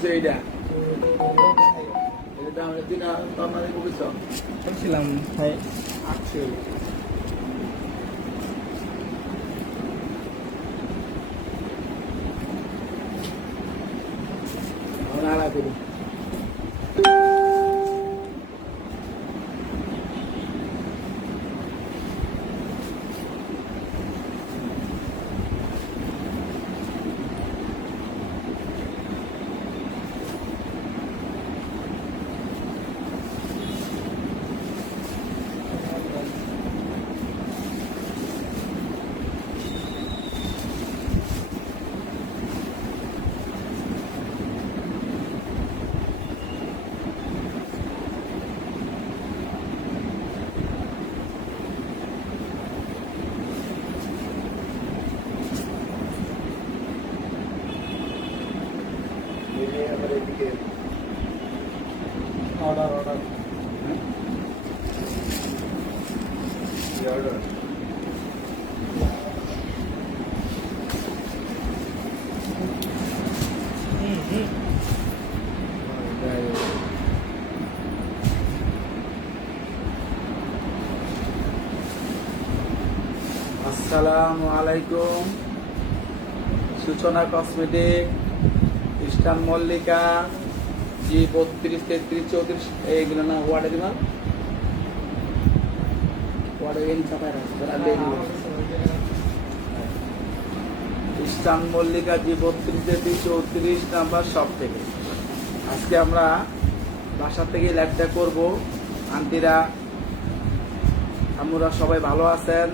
নিছো এইটা এটা আমরা দিনা তোমারে বলেছো ছিলাম ভাই আচ্ছা আমরা আলা করি অর্ডার আসসালামু আলাইকুম সূচনা কসমেটিক ইস্টার্ন মল্লিকা জি 32 33 34 এইগুলো না ওয়ার্ডে দিলাম ওয়ার্ডে গেন চাপায় রাখো ইস্টার্ন মল্লিকা জি 32 33 34 নাম্বার শপ থেকে আজকে আমরা বাসা থেকে লাইভটা করব আন্টিরা আমরা সবাই ভালো আছেন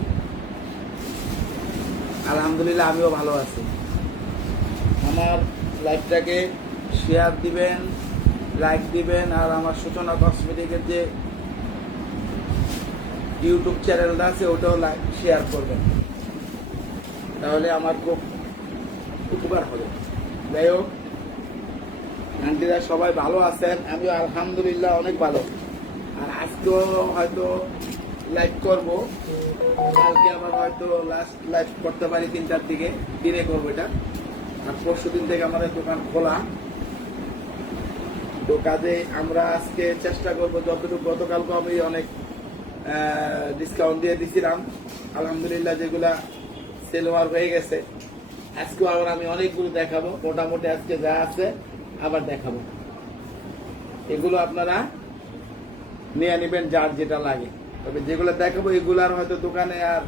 আলহামদুলিল্লাহ আমিও ভালো আছি আমার লাইভটাকে শেয়ার দিবেন লাইক দিবেন আর আমার সূচনা কসমেটিকের যে ইউটিউব চ্যানেলটা আছে ওটাও লাইক শেয়ার করবেন তাহলে আমার খুব উপকার হবে যাই হোক আন্টিরা সবাই ভালো আছেন আমিও আলহামদুলিল্লাহ অনেক ভালো আর আজকেও হয়তো লাইভ করব কালকে আবার হয়তো লাস্ট লাইভ করতে পারি 3টার দিকে দিনে করবো এটা আর পরশু দিন থেকে আমাদের দোকান খোলা তো কাজে আমরা আজকে চেষ্টা করব যতটুকু গতকালকে আমি অনেক ডিসকাউন্ট দিয়ে দিছিলাম আলহামদুলিল্লাহ যেগুলা সেল হয়ে গেছে আজকেও আবার আমি অনেকগুলো দেখাবো মোটামুটি আজকে যা আছে আবার দেখাবো এগুলো আপনারা নিয়ে নেবেন যার যেটা লাগে তবে যেগুলো দেখাবো এগুলার হয়তো দোকানে আর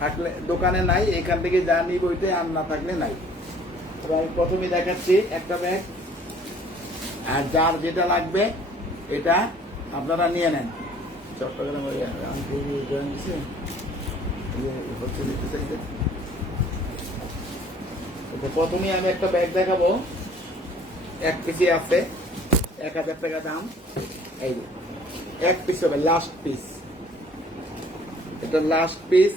থাকলে দোকানে নাই এখান থেকে যা নিব ওইটাই আর না থাকলে নাই তবে আমি প্রথমে দেখাচ্ছি একটা ব্যাগ আর যার যেটা লাগবে এটা আপনারা নিয়ে নেন চট্টগ্রাম প্রথমে আমি একটা ব্যাগ দেখাবো এক পিসি আছে 1000 টাকা দাম এই এক পিস হবে লাস্ট পিস এটা লাস্ট পিস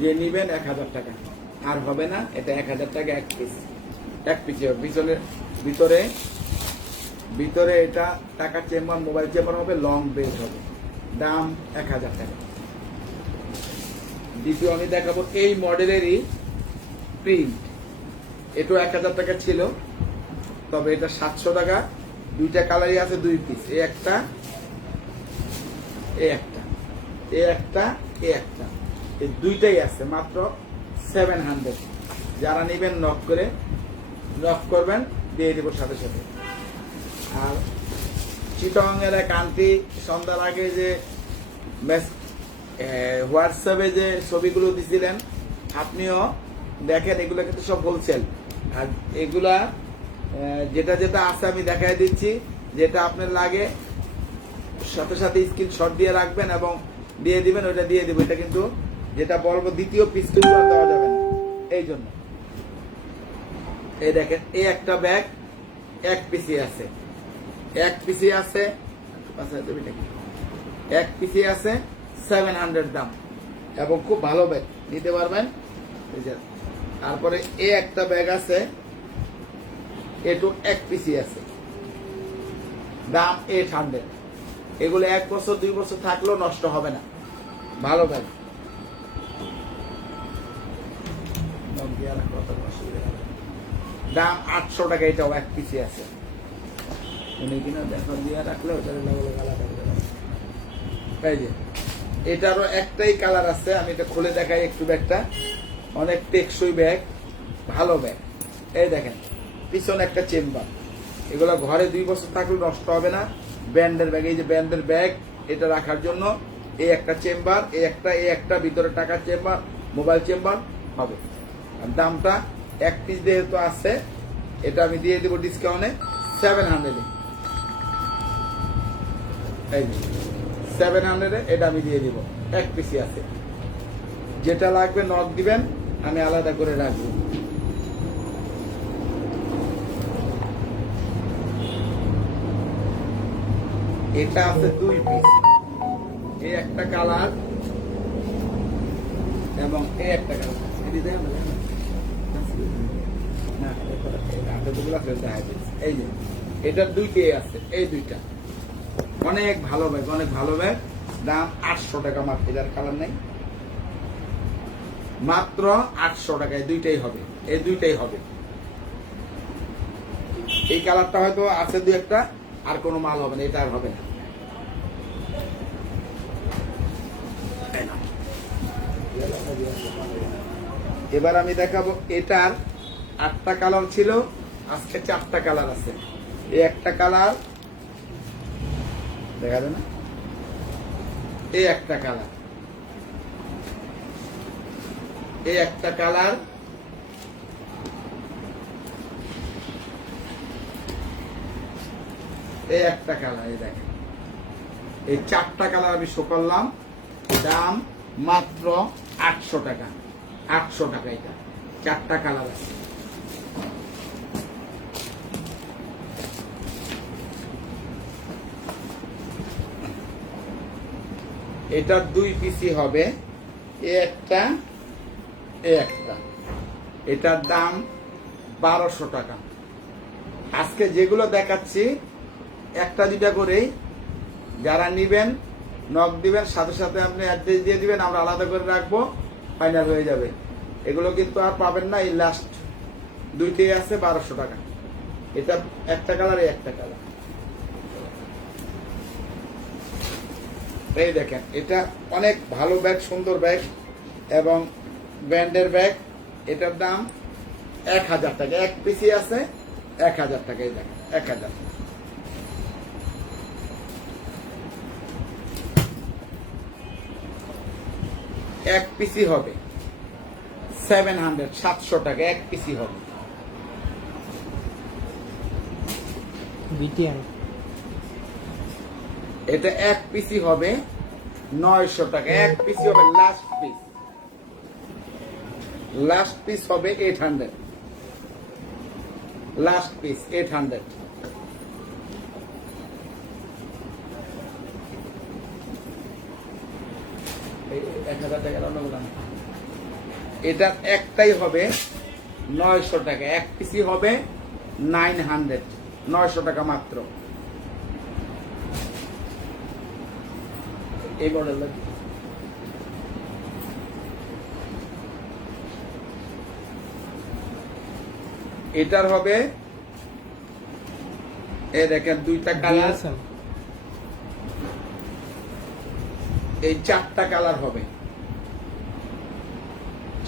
যে নিবেন 1000 টাকা আর হবে না এটা 1000 টাকা এক পিস পিছনে ভিতরে এটা টাকা চেম্বার মোবাইল চেম্বার হবে লং বেল্ট হবে দাম 1000 টাকা দ্বিতীয় আমি দেখাবো এই মডেলেরই প্রিন্ট এটাও 1000 টাকা ছিল তবে এটা 700 টাকা দুইটা কালারই আছে 2 পিস এই একটা এই দুইটাই আছে মাত্র 700 যারা নেবেন নক করবেন দিয়ে দেবো সাথে সাথে আর চিটংয়ের এক আন্টি সন্ধ্যার আগে যে হোয়াটসঅ্যাপে যে ছবিগুলো দিছিলেন আপনিও দেখেন এগুলো কিন্তু সব হোলসেল আর এগুলা যেটা যেটা আছে আমি দেখাই দিচ্ছি যেটা আপনার লাগে সাথে সাথে স্ক্রিনশট দিয়ে রাখবেন এবং দিয়ে দিবেন ওইটা দিয়ে দিব এটা কিন্তু যেটা বলবো দ্বিতীয় পিস কিন্তু আর দেওয়া যাবে না এই জন্য এই দেখেন এই একটা ব্যাগ এক পিসি আছে এক পিসি আছে 700 দাম এবং খুব ভালো ব্যাগ নিতে পারবেন তারপরে এই একটা ব্যাগ আছে এটু এক পিসি আছে দাম 800 এগুলো 1 বছর 2 বছর থাকলেও নষ্ট হবে না ভালো ব্যাগ দাম 800 টাকা, এটাও এক পিসি আছে। উনি কিনা দেখা দিয়ে রাখলে ওটার আলাদা করে দেবো। এই যে এটারও একটাই কালার আছে, আমি এটা খুলে দেখাই একটু। ব্যাগটা অনেক টেকসই ব্যাগ, ভালো ব্যাগ। এই দেখেন পিছনে একটা চেম্বার, এগুলো ঘরে 2 বছর থাকলে নষ্ট হবে না। ব্যান্ডের ব্যাগ, এই যে ব্যান্ডের ব্যাগ, এটা রাখার জন্য এই একটা চেম্বার, এই একটা ভিতরে টাকার চেম্বার, মোবাইল চেম্বার হবে। আর দামটা এক পিস যেহেতু আছে, এটা আমি দিয়ে দেবো ডিসকাউন্টে 700-এ। এই যে 700-এ এটা আমি দিয়ে দিব, এক পিসি আছে। যেটা লাগবে নক দিবেন, আমি আলাদা করে রাখবো। এটা আছে 2 পিস, এই একটা কালার এবং এই একটা কালার। এই যে এটার 2টাই আছে, এই 2টা অনেক ভালো ব্যাগ, অনেক ভালো ব্যাগ। দাম 800 টাকা মাত্র, এটার কালার নেই, মাত্র 800 টাকায় 2টাই হবে, এই 2টাই হবে। এই কালারটা হয়তো আছে 2-1টা, আর কোনো মাল হবে না, এটা আর হবে না। এবার আমি দেখাবো, এটার 8টা কালার ছিল, আজকে 4টা কালার আছে। এই একটা কালার দেখা যায় না, এই একটা কালার, এই একটা কালার, এই একটা কালার। এই দেখেন এই 4টা কালার আমি শো করলাম। দাম মাত্র 800 টাকা, 800 টাকা। এটা 4টা কালার আছে। এটার 2 পিসি হবে, এ একটা, এ একটা। এটার দাম 1200 টাকা। আজকে যেগুলো দেখাচ্ছি 1-2টা করেই, যারা নিবেন নক দিবেন, সাথে সাথে আপনি অ্যাড্রেস দিয়ে দিবেন, আমরা আলাদা করে রাখবো, ফাইনাল হয়ে যাবে। এগুলো কিন্তু আর পাবেন না, এই লাস্ট 2টাই আছে 1200 টাকা। এটা একটা কালার, এই একটা কালার। এই দেখেন এটা অনেক ভালো ব্যাগ, সুন্দর ব্যাগ এবং ব্র্যান্ডের ব্যাগ। এটার দাম 1000 টাকা, এক পিসি আছে 1000 টাকা। এই দেখেন 1000। এক পিসি হবে 700 টাকা, এক পিসি হবে। বিটিএম এটা এক পিসি হবে 900 টাকা, এক পিসি হবে লাস্ট পিস। লাস্ট পিস হবে 800, লাস্ট পিস 800। এটার একটাই হবে 900 টাকা, এক পিসি হবে 900, 900 টাকা মাত্র। এই মডেলটা এটার হবে, এই দেখেন 2টা কালার, এই 4টা কালার হবে,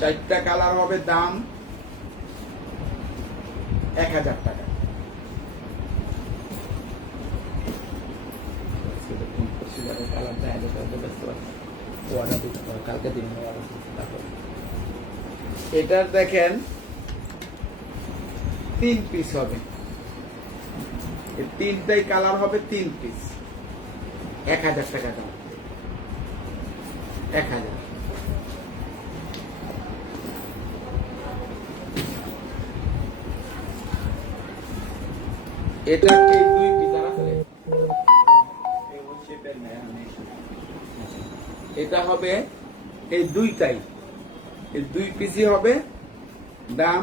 4টা কালার হবে। দাম 1000 টাকা। এটার দেখেন 3 পিস হবে, 3টাই কালার হবে, 3 পিস, 1000 টাকা দাম, 1000। এটা এই 2 পিস আছে, এটা হবে এই 2টাই, এই 2 পিসই হবে। দাম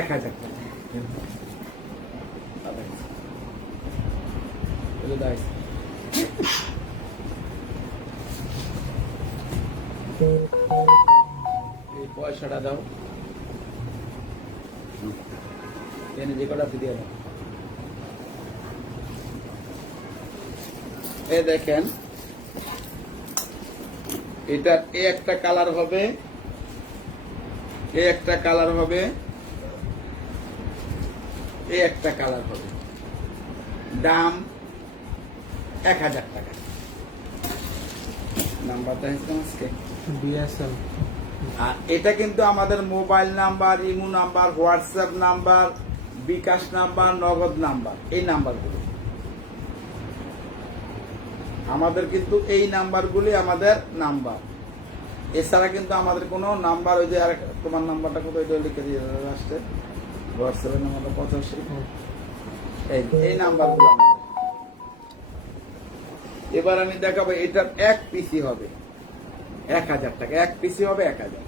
1000 টাকা। এই পয়সাটা দাও। এনে যে কটা দিয়ে দেন। এই দেখেন এটা এই একটা কালার হবে, এই একটা কালার হবে, এই একটা কালার হবে। দাম 1000 টাকা। নাম্বারটা হচ্ছে আজকে বিএসএল। আর এটা কিন্তু আমাদের mobile number, imo number, WhatsApp number, bKash number, Nagad number, এই নাম্বারগুলো আমাদের কিন্তু এই নাম্বারগুলি আমাদের নাম্বার। এছাড়া কিন্তু আমাদের কোনো নাম্বার, ওই যে আর তোমার নাম্বারটা কোথায় লিখে দিয়ে আসছে, হোয়াটসঅ্যাপের নাম্বারটা 85, এই নাম্বারগুলো আমাদের। এবার আমি দেখাবো এটার এক পিসি হবে 1000 টাকা, এক পিসি হবে 1000।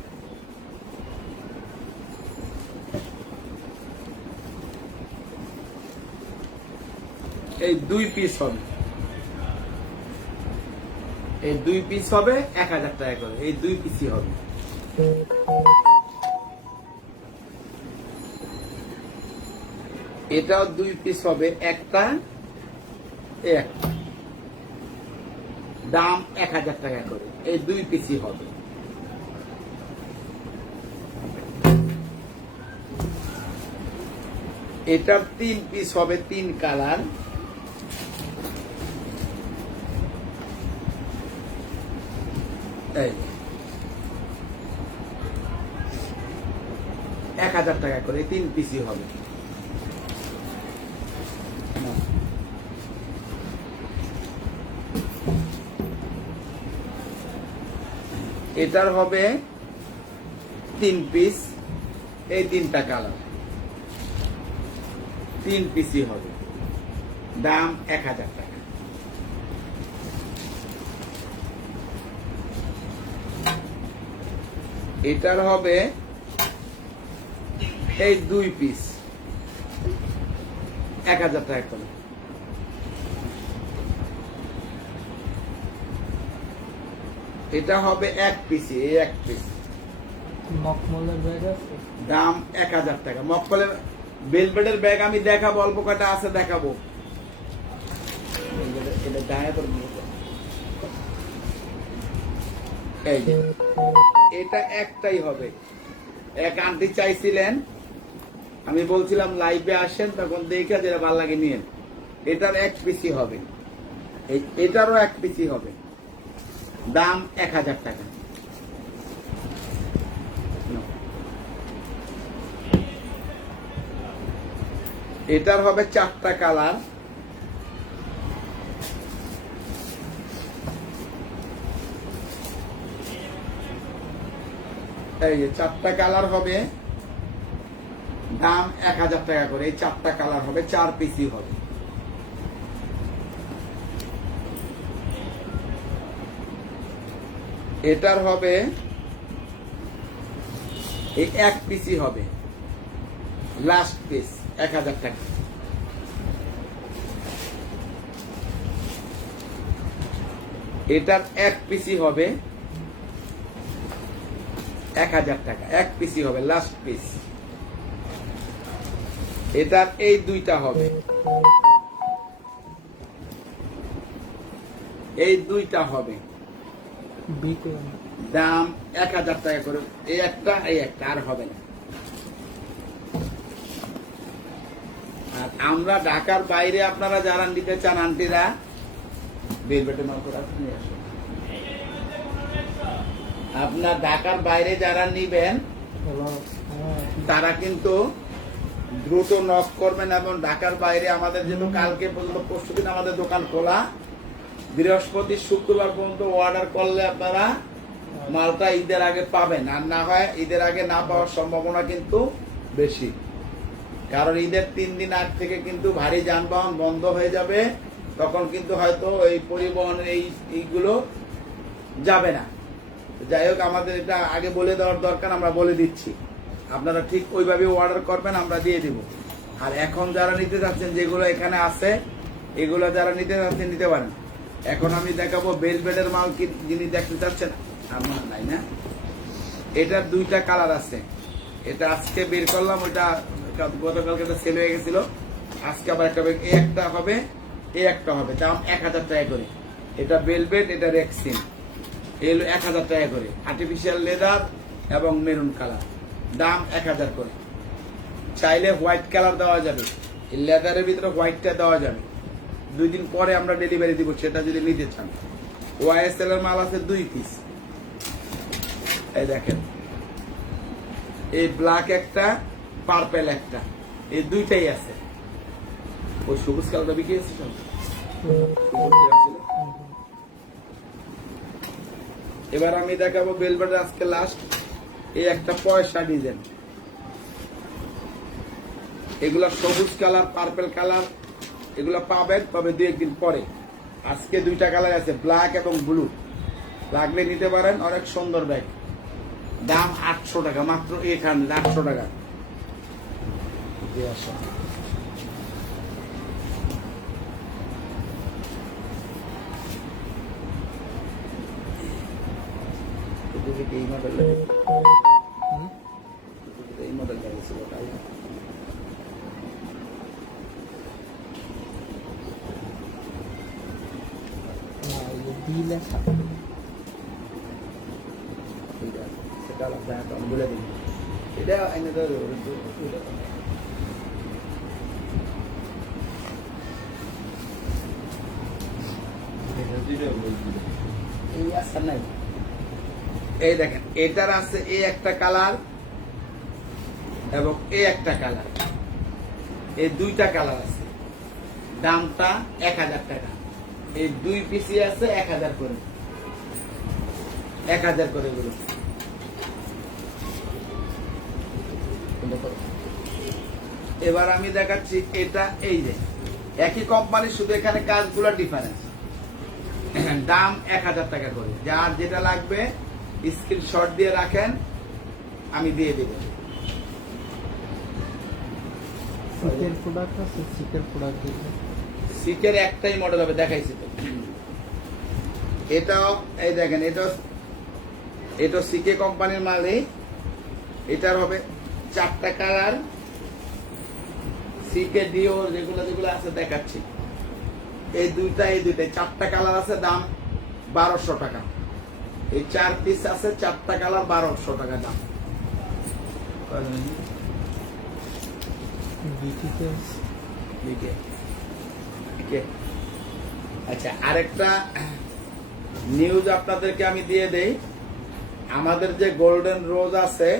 এই 2 পিস হবে, এই 2 পিস হবে 1000 টাকা করে, এই 2 পিসই হবে। এটাও 2 পিস হবে, একটা একটা, দাম 1000 টাকা করে, এই 2 পিসই হবে। এটার 3 পিস হবে, 3 কালার। এই 1000 টাকা করে 3 পিসই হবে। এটার হবে 3 পিস, এই 3টা কালার, 3 পিসই হবে, দাম 1000 টাকা। এটার হবে এই 2 পিস, 1000 টাকা করে। এটা হবে 1 পিসি, এই 1 পিস, মকমলের ব্যাগ আছে, দাম 1000 টাকা। মকমলের বেলভেটের ব্যাগ আমি দেখাবো, অল্প কটা আছে দেখাবো। এটা দাঁড়ায় তোর এই যে, এটা একটাই হবে। এক আন্টি চাইছিলেন, আমি বলছিলাম লাইভে আসেন, তখন দেখে যেটা ভালো লাগে নিয়ে। এটার 1 পিসি হবে, এটারও 1 পিসি হবে, দাম 1000 টাকা। এটার হবে 4টা কালার, এই যে 4টা কালার হবে, দাম 1000 টাকা করে। এই 4টা কালার হবে, 4 পিসি হবে। এটার হবে এই 1 পিসি হবে, লাস্ট পিস, 1000 টাকা। এটার 1 পিসি হবে 1000 টাকা, 1 পিসি হবে, লাস্ট পিস। এটার এই 2টা হবে, এই 2টা হবে, দাম 1000 টাকা করে। এই একটা, এই একটা, আর হবে না। আর আমরা ঢাকার বাইরে আপনারা যারা নিতে চান আন্টিরা, বেলবেটে মাল করে নিয়ে আসুন। আপনার ঢাকার বাইরে যারা নিবেন তারা কিন্তু দ্রুত নক করবেন। এবং ঢাকার বাইরে আমাদের যেহেতু কালকে পর্যন্ত, পরশুদিন আমাদের দোকান খোলা, বৃহস্পতি শুক্রবার পর্যন্ত অর্ডার করলে আপনারা মালটা ঈদের আগে পাবেন। আর না হয় ঈদের আগে না পাওয়ার সম্ভাবনা কিন্তু বেশি, কারণ ঈদের 3 দিন আগ থেকে কিন্তু ভারী যানবাহন বন্ধ হয়ে যাবে, তখন কিন্তু হয়তো এই পরিবহনের এইগুলো যাবে না। যাই হোক, আমাদের এটা আগে বলে দেওয়ার দরকার, আমরা বলে দিচ্ছি। আপনারা ঠিক ওইভাবে অর্ডার করবেন, আমরা দিয়ে দিব। আর এখন যারা নিতে চাচ্ছেন, যেগুলো এখানে আছে, এগুলো যারা নিতে চাচ্ছেন নিতে পারেন। এখন আমি দেখাবো বেলভেটের মাল, কি যিনি দেখতে চাচ্ছেন আমার নাই না। এটার 2টা কালার আছে, এটা আজকে বের করলাম, ওইটা গতকালকে একটা সেল হয়ে গেছিল, আজকে আবার একটা ব্যাগ, এই একটা হবে, এই একটা হবে, দাম 1000 টাকা করে। এটা বেলভেট, এটা রেক্সিন, এই হলো 1000 টাকা করে। আর্টিফিশিয়াল লেদার এবং মেরুন কালার, দাম 1000 করে। চাইলে হোয়াইট কালার দেওয়া যাবে, এই লেদারের ভিতরে হোয়াইটটা দেওয়া যাবে। 2 দিন পরে আমরা ডেলিভারি দিব, সেটা যদি নিতে চান। ওয়াইএসএল এর মাল আছে 2 পিস। এই দেখেন, এই ব্ল্যাক একটা, পার্পেল একটা, এই দুইটাই আছে। ওই সবুজ কালারটা বিক্রি আছে সব। এবার আমি দেখাবো বেলভেট, আজকে লাস্ট। এই একটা পয়সা ডিজাইন, এগুলা সবুজ কালার, পার্পেল কালার, এগুলা পাবেন, তবে 2-1 দিন পরে। আজকে 2টা কালার আছে, ব্ল্যাক এবং ব্লু। লাগলে নিতে পারেন, অনেক সুন্দর ব্যাগ। দাম 800 টাকা, মাত্র 800 টাকা। এই মডেল, এই মডেল ছিল তাই না? বি লেখা। সেটা আমি বলে দিই, এটা এনে তো এই আসা নাই। এই দেখেন, এটার আছে এই একটা কালার এবং এই একটা কালার, এই 2টা কালার আছে। দামটা 1000 টাকা। এই 2 পিসি আছে 1000 করে, 1000 করে এগুলো। এবার আমি দেখাচ্ছি এটা, এই যে একই কোম্পানি, শুধু এখানে কাজগুলো ডিফারেন্স। দাম 1000 টাকা করে। যার যেটা লাগবে স্ক্রিনশট দিয়ে রাখেন, আমি দিয়ে দেব। সিকের প্রোডাক্ট আছে, সিকের প্রোডাক্ট দিবে। সিকের একটাই মডেল হবে, দেখাইছি তো। এটাও এই দেখেন, এটা সিকে কোম্পানির মালই। এটার হবে 4টা কালার, সিকে ডিও যেগুলো আছে দেখাচ্ছি। এই দুইটাই 4টা কালার আছে, দাম 1200 টাকা। এই 4 পিস আছে, 4টা কালার, 1200 টাকা দাম। আচ্ছা, আরেকটা নিউজ আপনাদেরকে আমি দিয়ে দেই। আমাদের যে গোল্ডেন রোজ আছে,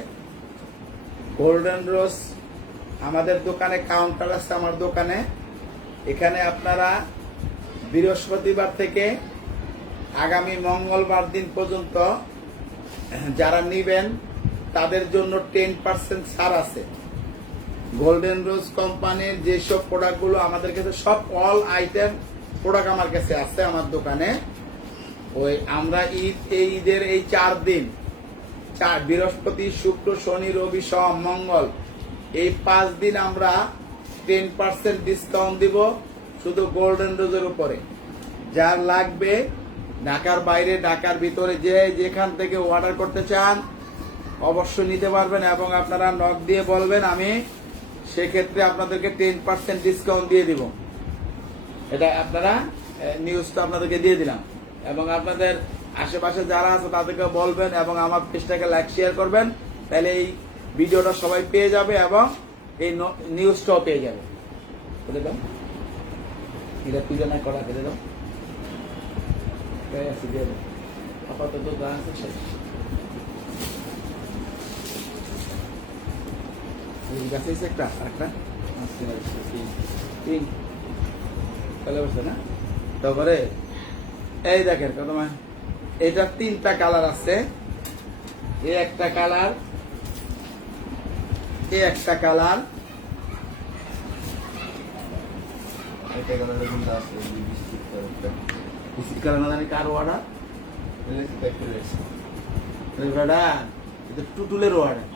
গোল্ডেন রোজ আমাদের দোকানে কাউন্টার আছে, আমার দোকানে। এখানে আপনারা বৃহস্পতিবার থেকে আগামী মঙ্গলবার দিন পর্যন্ত যারা নিবেন তাদের জন্য 10% ছাড় আছে। গোল্ডেন রোজ কোম্পানির যেসব প্রোডাক্টগুলো আমাদের কাছে, সব অল আইটেম প্রোডাক্ট আমার কাছে আছে আমার দোকানে। ওই আমরা ঈদের এই 4 দিন, বৃহস্পতি, শুক্র, শনি, রবি, সোম, মঙ্গল, এই 5 দিন আমরা 10% ডিসকাউন্ট দিব শুধু গোল্ডেন রোজের উপরে। যার লাগবে, ঢাকার বাইরে, ঢাকার ভিতরে, যে যেখান থেকে অর্ডার করতে চান অবশ্যই নিতে পারবেন। এবং আপনারা নক দিয়ে বলবেন, আমি সেক্ষেত্রে আপনাদেরকে 10% ডিসকাউন্ট দিয়ে দিব। এটা আপনারা নিউজটা আপনাদেরকে দিয়ে দিলাম। এবং আপনাদের আশেপাশে যারা আছে তাদেরকে বলবেন, এবং আমার পেজটাকে লাইক শেয়ার করবেন, তাহলে এই ভিডিওটা সবাই পেয়ে যাবে এবং এই নিউজটাও পেয়ে যাবে। বলে দাও, এটা পুজো না করা ফেলে দাও, দিয়ে দাও। আপাতত যা আছে শেষ। গাছে একটা আরেকটা তিন চলে বসে না। তারপরে এই দেখেন, তোমার এটা 3টা কালার আছে। এই একটা কালার, এই একটা কালার, বিস্কিট কালার না জানি কার অর্ডার, এটা টুটুলের অর্ডার।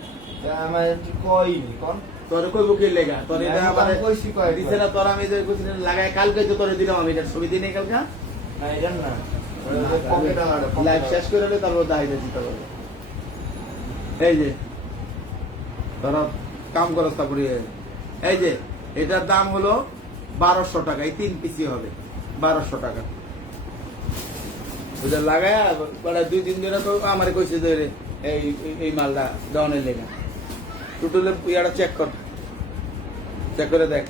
আমার কইনি কোন তোরে কইব কি লেগা, তোর এটা আমি আমারে কইছি কয় দিছে না, তোর আমি যে কইছিলাম লাগায় কালকে তো তোরে দিলাম, আমি এটা ছবি দিই নাই কালকে। না এটা না পকেট আলাদা লাইভ শেষ করে হলে তারপর দাইতে দিতে পারবে। এই যে তোরা কাম করস, তারপরে এই যে এটার দাম হলো 1200 টাকা, এই 3 পিসই হবে 1200 টাকা। ওটা লাগায় বলে 2-3 দিনে তো আমার কইছে যে এই এই মালটা দাওনের লেগা টোটালে ইয়াটা চেক করে দেখ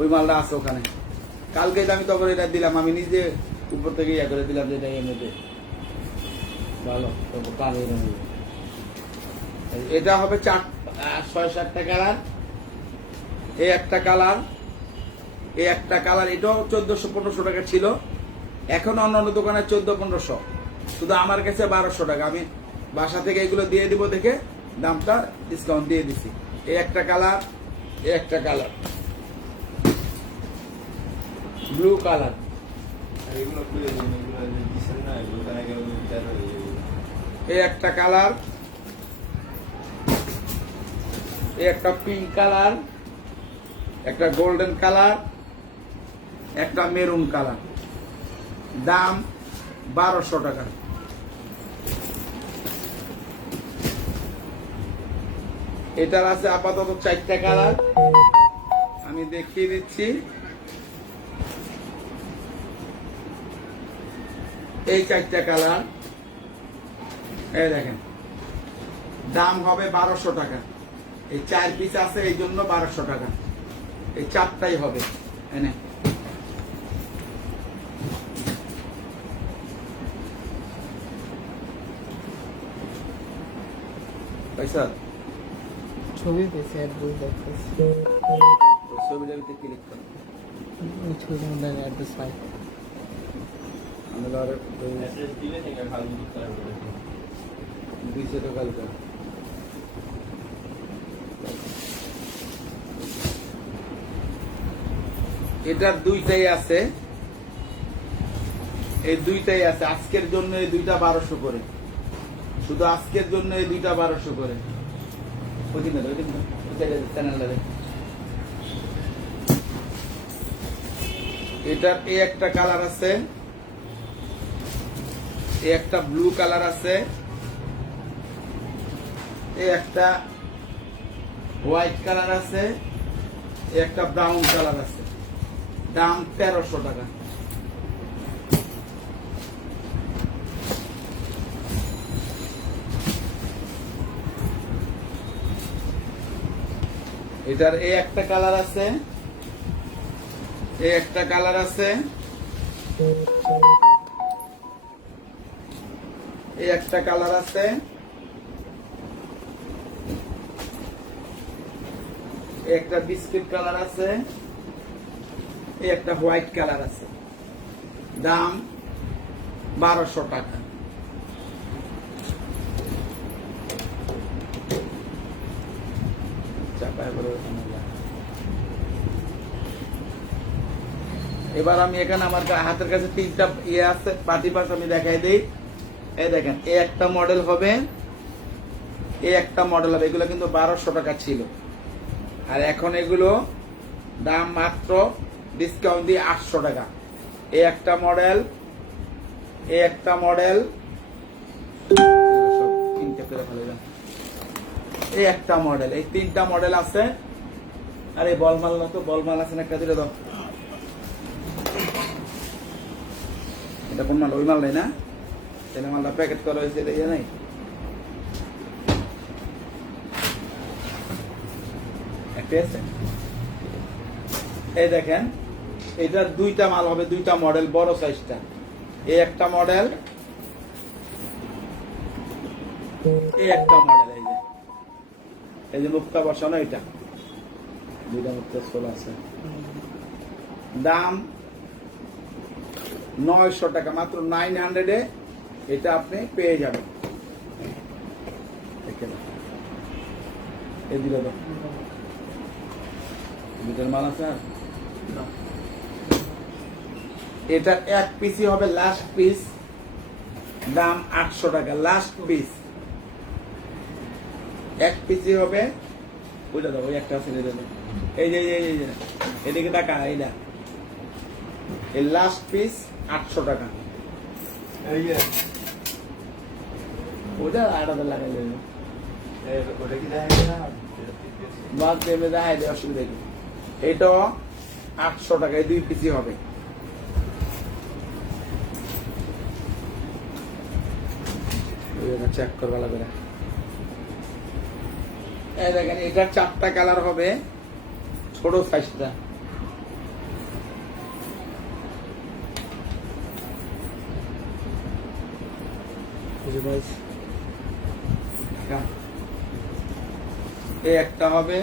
ওই মালটা আছে ওখানে। কালকে আমি তখন এটা দিলাম, আমি নিজে উপর থেকে ইয়া করে দিলাম যে এটা এমনিতে ভালো পানি। এটা হবে 6-7টা কালার, এই একটা কালার, এই একটা কালার। এটাও 1400-1500 টাকা ছিল, এখন অন্যান্য দোকানে 1400-1500, শুধু আমার কাছে 1200 টাকা। আমি বাসা থেকে এগুলো দিয়ে দিব দেখে দামটা ডিসকাউন্ট দিয়ে দিছি। এই একটা কালার, এই একটা কালার ব্লু কালার, আর এগুলো খুলে দিন, এগুলো দিচ্ছেন না, এগুলো তার আগে বিচার হয়ে যাবে। এই একটা কালার, এই একটা পিঙ্ক কালার, একটা গোল্ডেন কালার, একটা মেরুন কালার। দাম 1200 টাকা। এটার আছে আপাতত 4টা কালার, আমি দেখিয়ে দিচ্ছি। এই 4টা কালার, এই দেখেন, দাম হবে 1200 টাকা। এই 4 পিস আছে এই জন্য 1200 টাকা, এই 4টাই হবে। এনে পয়সা ছবি পেয়েছে অ্যাড্রেস দেখতেছি, ছবিটার ভিতরে ক্লিক করুন। ওই ছবির মধ্যে অ্যাড্রেস পাই। আমরা আর মেসেজ দিলে থেকে ভালো দিতে হবে। 200 টাকা কালকে এটার 2টাই আছে, এই 2টাই আছে। আজকের জন্য এই 2টা 1200 করে, শুধু আজকের জন্য এই 2টা 1200 করে। এটার এই একটা কালার আছে, এই একটা ব্লু কালার আছে, এই একটা হোয়াইট কালার আছে, এই একটা ব্রাউন কালার আছে। দাম 1300 টাকা। এটার এই একটা কালার আছে, এই একটা কালার আছে, এই একটা কালার আছে, এই একটা বিস্কিট কালার আছে, এই একটা হোয়াইট কালার আছে। দাম 1200 টাকা। এবার আমি এখানে আমার হাতের কাছে 3টা ইয়ে আছে, পার্টি পাস আমি দেখাই দিই। এই দেখেন, এই একটা মডেল হবে, এই একটা মডেল হবে। এগুলো কিন্তু 1200 টাকা ছিল, আর এখন এগুলো দাম মাত্র ডিসকাউন্ট দিয়ে 800 টাকা। এই একটা মডেল, এই একটা মডেল, এই একটা মডেল, এই 3টা মডেল আছে। আরে বলমাল না তো, বলমাল আছে না, একটা দিলে দাও। এটা কোন মাল? ওই মাল নেই না, তাহলে মালটা প্যাকেট করা হয়েছে, এটা ইয়ে নাই। একটা আছে, এই দেখেন, এটার 2টা মাল হবে, 2টা মডেল, বড় সাইজটা। এই একটা মডেল, এই একটা মডেল। এই যে মুক্তা বসানো, এটা 2টা মুক্তা সোল আছে। দাম 900 টাকা, মাত্র 900 এ এটা আপনি পেয়ে যাবেন। এই দিল তো 2টার মাল আছে। আর এটা 1 পিসই হবে, লাস্ট পিস। দাম 800 টাকা, লাস্ট পিস 1 পিসই হবে। ওইটা দাও, ওই একটা আছে, এই যে এদিকে টাকা, এইটা এই লাস্ট পিস 800 টাকা। এই যে ওটা আলাদা লাগাই দেবে। ওটা কি দেখা যায় না? মাছ দেবে দেখাই দেয়, অসুবিধা নেই। এটাও 800 টাকায় 2 পিসি হবে। চেক করবা লাগবে না। এই দেখেন এটার 4টা কালার হবে, ছোট সাইজটা। এই একটা হবে,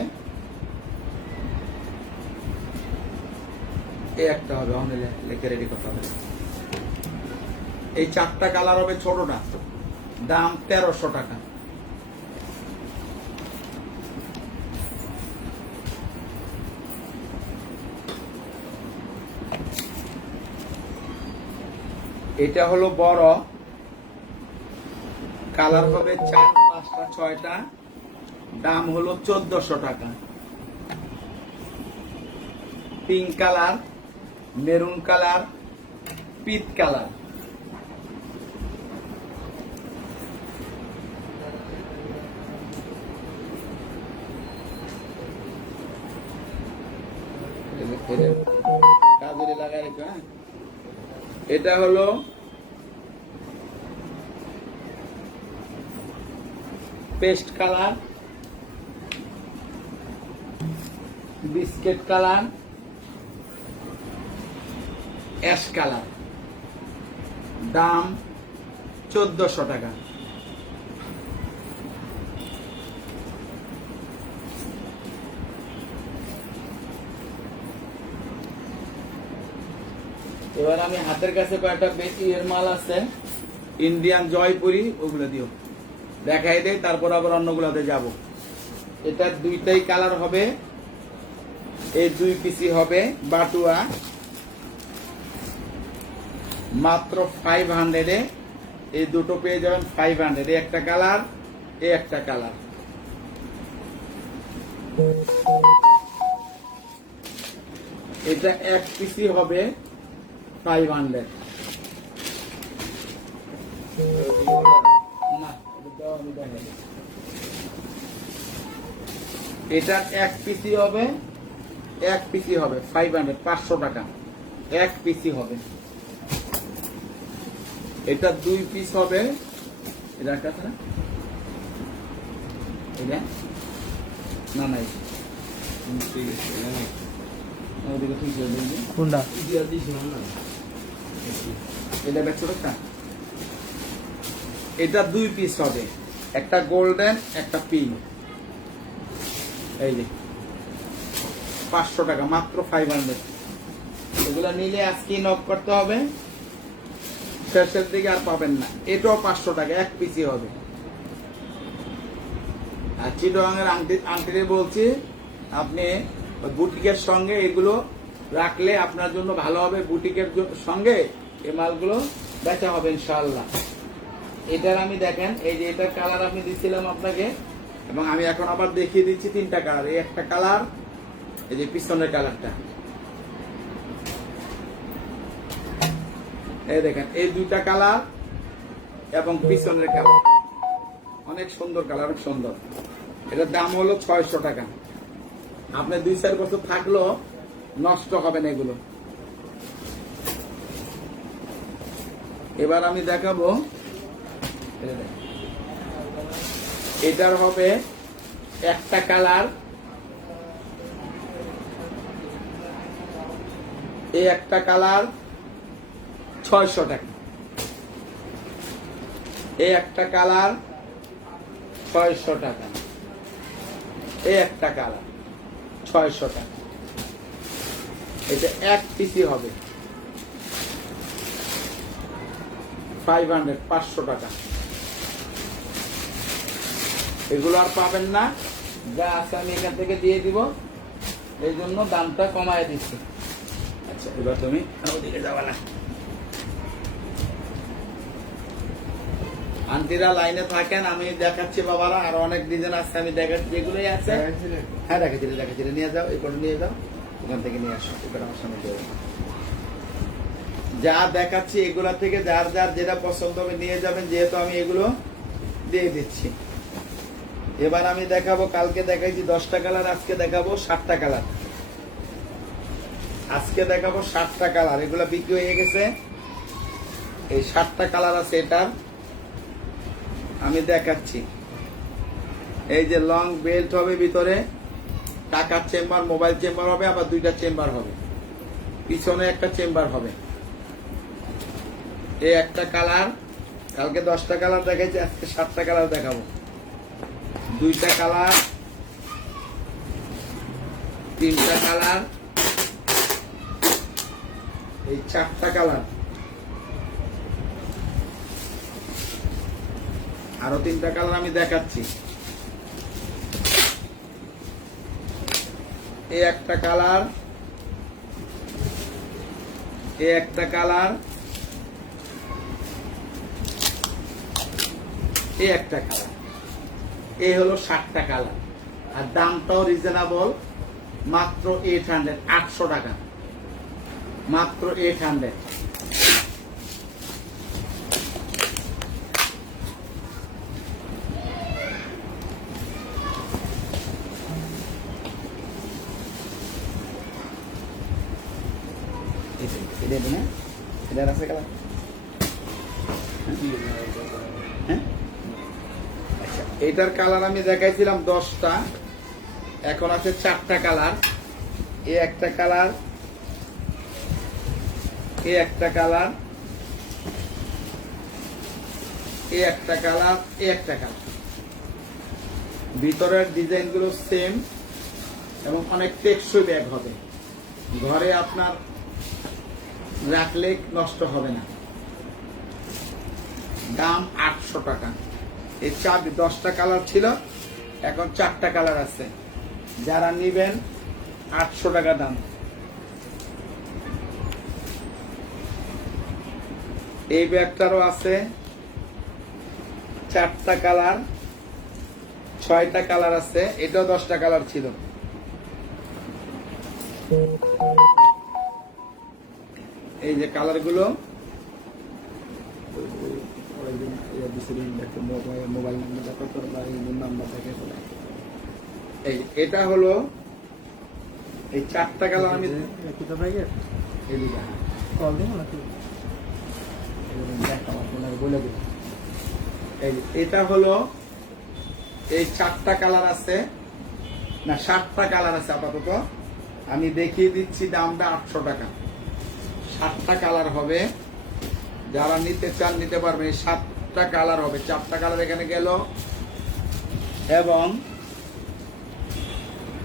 এই একটা হবে, লেখে রেডি করতে হবে। এই 4টা কালার হবে, ছোটটা দাম 1300 টাকা। এটা হলো বড়, কালার হবে 4, 5টা, 6টা, দাম হলো 1400 টাকা। পিঙ্ক কালার, মেরুন কালার, পিট কালার। কাজে লাগাই রেখো। হ্যাঁ, এটা হলো paste colour, biscuit colour, ash colour, দাম 1400 টাকা। এবার আমি হাতের কাছে কয়েকটা বেশি এর মাল আছে, ইন্ডিয়ান জয়পুরি, ওগুলো দিও দেখাই দেয়, তারপর আবার অন্যগুলোতে যাব। এটা 2টাই কালার হবে, এই 2 পিসি হবে বাটুয়া, মাত্র 500-এ। এই দুটো পেয়ে যাবেন 500, এই একটা কালার, এই একটা কালার। এটা 1 পিসি হবে 500। না, এটা 1 পিসি হবে, 1 পিসি হবে 500, 500 টাকা 1 পিসি হবে। এটা 2 পিস হবে, এটা কথা এটা না নাই কোনটা? এটা ছোটটা, এটা 2 পিস হবে, একটা গোল্ডেন, একটা পিঙ্ক। এই যে 500 টাকা, মাত্র 500। এগুলা নিলে আজকে নক করতে হবে, শেষের দিকে আর পাবেন না। এটাও 500 টাকা 1 পিসি হবে। আর চিটোয়াংয়ের আন্টিরে বলছি, আপনি বুটিকের সঙ্গে এগুলো রাখলে আপনার জন্য ভালো হবে। বুটিকের সঙ্গে এই মালগুলো বেচা হবে ইনশাআল্লাহ। এটার আমি দেখেন, এই যে এটার কালার আমি দিচ্ছিলাম আপনাকে, এবং আমি এখন আবার দেখিয়ে দিচ্ছি 3টা কালার। এই একটা কালার, এই যে পিছনের কালারটা, এই দেখেন এই 2টা কালার এবং পিছনের কালার, অনেক সুন্দর কালার, অনেক সুন্দর। এটার দাম হলো 600 টাকা। আপনি 2-4 বছর থাকলেও নষ্ট হবে না এগুলো। এবার আমি দেখাবো, এটার হবে একটা কালার, এই একটা কালার 600 টাকা, এই একটা কালার 600 টাকা, এই একটা কালার 600 টাকা। এটা 1 পিসি হবে 500, 500 টাকা। এগুলো আর পাবেন না, যা আছে আমি এখান থেকে দিয়ে দিব, এই জন্য দামটা কমায় দিচ্ছি। আচ্ছা, এবার তুমি ওদিকে যাবা না। আন্টিরা লাইনে থাকেন, আমি দেখাচ্ছি বাবারা, আর অনেক ডিজাইন আছে আমি দেখাচ্ছি, যেগুলোই আছে। হ্যাঁ, দেখাচ্ছি, নিয়ে যাও, এই করে নিয়ে যাও, ওখান থেকে নিয়ে আসো, এবার আমার সামনে দিয়ে যা দেখাচ্ছি এগুলা থেকে যার যার যেটা পছন্দ হবে নিয়ে যাবেন, যেহেতু আমি এগুলো দিয়ে দিচ্ছি। এবার আমি দেখাবো, কালকে দেখাইছি 10টা কালার, আজকে দেখাবো 7টা কালার। আজকে দেখাবো 7টা কালার, এগুলা বিক্রি হয়ে গেছে। এই 7টা কালার আছে এটার, আমি দেখাচ্ছি। এই যে লং বেল্ট হবে, ভিতরে টাকার চেম্বার, মোবাইল চেম্বার হবে, আবার 2টা চেম্বার হবে, পিছনে একটা চেম্বার হবে। এই একটা কালার, কালকে 10টা কালার দেখাইছি, আজকে 7টা কালার দেখাবো। 2টা কালার, 3টা কালার, এই 4টা কালার, আরো 3টা কালার আমি দেখাচ্ছি। এই একটা কালার, এই একটা কালার, এই একটা কালার। এই হলো 7টা কালার। আর দামটাও রিজনেবল, মাত্র 800, 800 টাকা, মাত্র 800। এটার আছে কালার? হ্যাঁ, আচ্ছা, এটার কালার আমি দেখাইছিলাম 10টা, এখন আছে 4টা কালার। এই একটা কালার, এই একটা কালার, এই একটা কালার, এই একটা কালার। ভিতরের ডিজাইন গুলো সেম এবং অনেক টেকসই ব্যাগ হবে, ঘরে আপনার রাখলে নষ্ট হবে না। দাম 800 টাকা। এই 10টা কালার ছিল, এখন 4টা কালার আছে। যারা নিবেন 800 টাকা দাম। এই ব্যাগটারও আছে 4টা কালার, 6টা কালার আছে। এটাও 10টা কালার ছিল। এই যে কালার গুলো, মোবাইল নাম্বার দেখে এই এটা হলো এই 4টা কালার। আমি বলে দিই, এটা হলো এই 4টা কালার আছে, না 7টা কালার আছে আপাতত। আমি দেখিয়ে দিচ্ছি, দামটা 800 টাকা। 7টা কালার হবে, যারা নিতে চান নিতে পারবেন। 7টা কালার হবে, 4টা কালার এখানে গেল, এবং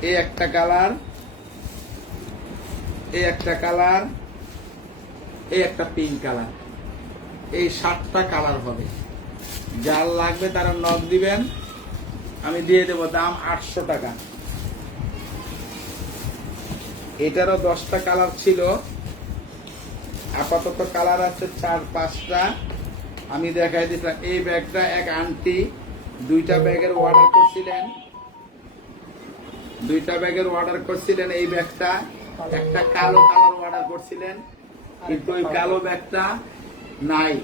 এই একটা কালার, এই একটা কালার, এই একটা পিঙ্ক কালার। এই 7টা কালার হবে। যার লাগবে তারা নক দিবেন, আমি দিয়ে দেব। দাম 800 টাকা। এটারও 10টা কালার ছিল, আপাতত কালার আছে 4-5টা। আমি দেখাই দিলাম। এই ব্যাগটা এক আন্টি 2টা ব্যাগের অর্ডার করছিলেন, 2টা ব্যাগের অর্ডার করছিলেন। এই ব্যাগটা একটা কালো কালার অর্ডার করছিলেন, কিন্তু ওই কালো ব্যাগটা নাই।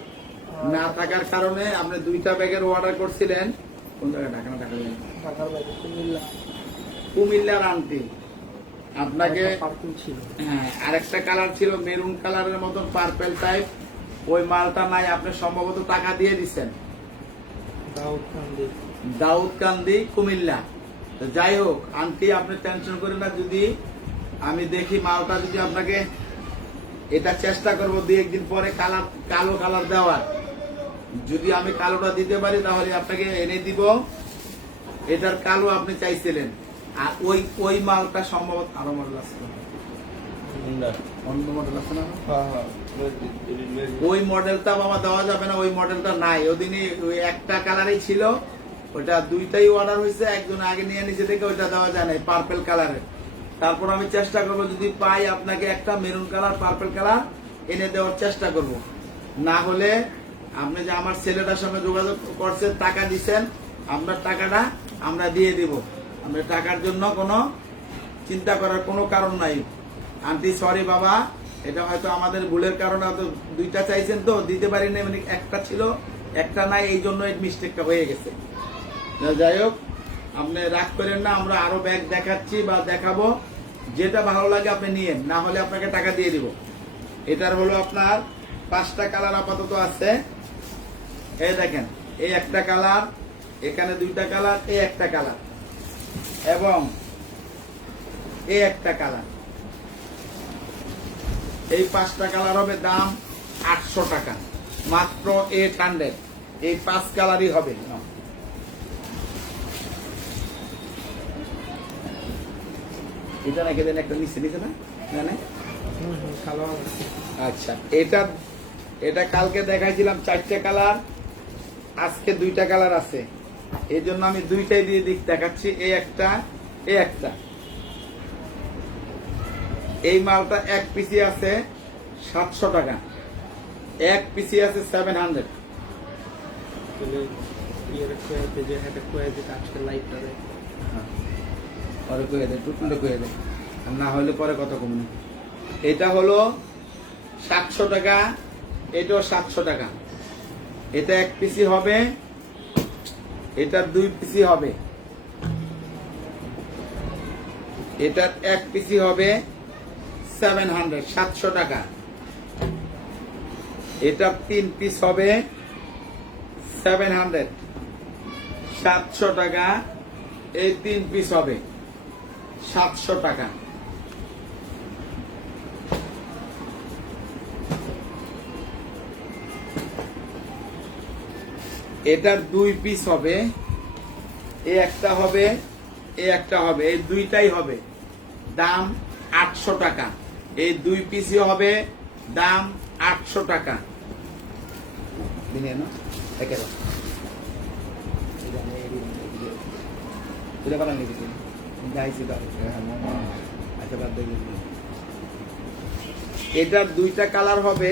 না থাকার কারণে আপনি 2টা ব্যাগের অর্ডার করছিলেন। কোন জায়গায়? ঢাকা না ঢাকা? কুমিল্লার আন্টি আপনাকে। হ্যাঁ, আরেকটা কালার ছিল মেরুন কালারের মতন, পার্পেল টাইপ। ওই মালটা নাই, আপনি সম্ভবত টাকা দিয়ে দিচ্ছেন। দাউদকান্দি, কুমিল্লা। যাই হোক আন্টি, আপনি টেনশন করেন না। যদি আমি দেখি মালটা, যদি আপনাকে এটা চেষ্টা করবো 2-1 দিন পরে কালো কালার দেওয়ার। যদি আমি কালোটা দিতে পারি তাহলে আপনাকে এনে দিব। এটার কালো আপনি চাইছিলেন। আর ওই মালটা সম্ভবত আরো মডেল আছে, অন্য মডেল আছে না? ওই মডেলটা বাবা দেওয়া যাবে না, ওই মডেলটা নাই। ওদিনই ওই একটা কালারই ছিল, ওটা 2টাই অর্ডার হয়েছে। একজন আগে নিয়ে নিচে থেকে, ওইটা দেওয়া যায় না, পার্পেল কালারের। তারপর আমি চেষ্টা করবো, যদি পাই আপনাকে একটা মেরুন কালার, পার্পেল কালার এনে দেওয়ার চেষ্টা করব। না হলে আপনি যে আমার ছেলেটার সঙ্গে যোগাযোগ করছেন, টাকা দিচ্ছেন, আপনার টাকাটা আমরা দিয়ে দিব। আমরা টাকার জন্য কোনো চিন্তা করার কোনো কারণ নাই। আন্টি সরি বাবা, এটা হয়তো আমাদের ভুলের কারণে হয়তো 2টা চাইছেন তো দিতে পারি না, মানে একটা ছিল একটা নাই, এই জন্য এই মিস্টেকটা হয়ে গেছে। যাই হোক, আপনি রাগ করেন না, আমরা আরো ব্যাগ দেখাচ্ছি বা দেখাবো, যেটা ভালো লাগে আপনি নিয়েন, না হলে আপনাকে টাকা দিয়ে দিব। এটার হলো আপনার 5টা কালার আপাতত আছে। এই দেখেন, এই একটা কালার, এখানে 2টা কালার, এই একটা কালার এবং এই একটা কালার। এই 5টা কালার হবে দাম 800 টাকা, মাত্র 800। এই 5 কালারই হবে। এটা নাকি দেন একটা নিচে নিচে না জানে। কালো আচ্ছা, এটা কালকে দেখাইছিলাম 4টে কালার, আজকে 2টা কালার আছে, এই জন্য আমি 2টাই দিয়ে দিক দেখাচ্ছি। এই একটা, এই একটা। এই মালটা 1 পিসি আছে 700 টাকা, 1 পিসি আছে 700। ইয়ের কোয়াতে যে হেডে কোয়াতে আজকে লাইটটা রে পরে কয়ে দেয়, টুকলে কয়ে দেয়, আর না হলে পরে কত কমবে। এটা হলো 700 টাকা, এটাও 700 টাকা। এটা 1 পিসি হবে, এটা 2 পিসি হবে। এটার 1 পিসি হবে 700, 700 টাকা। এটা 3 পিস হবে 700, 700 টাকা। এই 3 পিস হবে 700 টাকা। এটার 2 পিস হবে, এই একটা হবে, এই একটা হবে, এই 2টাই হবে, দাম 800 টাকা। এই 2 পিসই হবে, দাম 800 টাকা। দিনে না একেবারে এটা বানান নিবি গাইছি দাও। আচ্ছা বাদ দে। এটার 2টা কালার হবে,